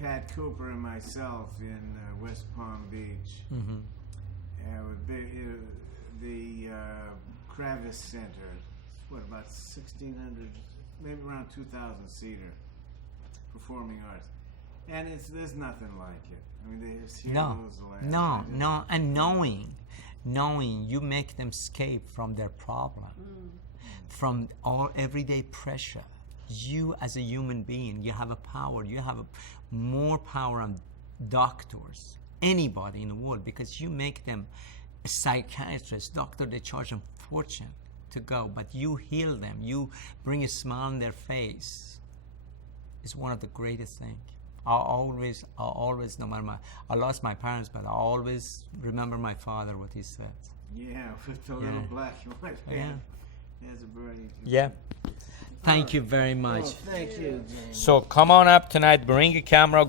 Pat Cooper, and myself in West Palm Beach. Mm-hmm. The Kravis Center, about 1,600, maybe around 2,000 seater, performing arts, and there's nothing like it. I mean, there's heroes. No, and knowing you make them escape from their problem, from all everyday pressure. You as a human being, you have a power. You have more power than doctors, anybody in the world, because you make them a psychiatrist, doctor. They charge them fortune to go, but you heal them. You bring a smile on their face. It's one of the greatest things. I always, no matter I lost my parents, but I always remember my father, what he said. Yeah, with the little black and white hand. There's a birdie. Yeah. Thank you very much. Thank you, James. So come on up tonight, bring a camera.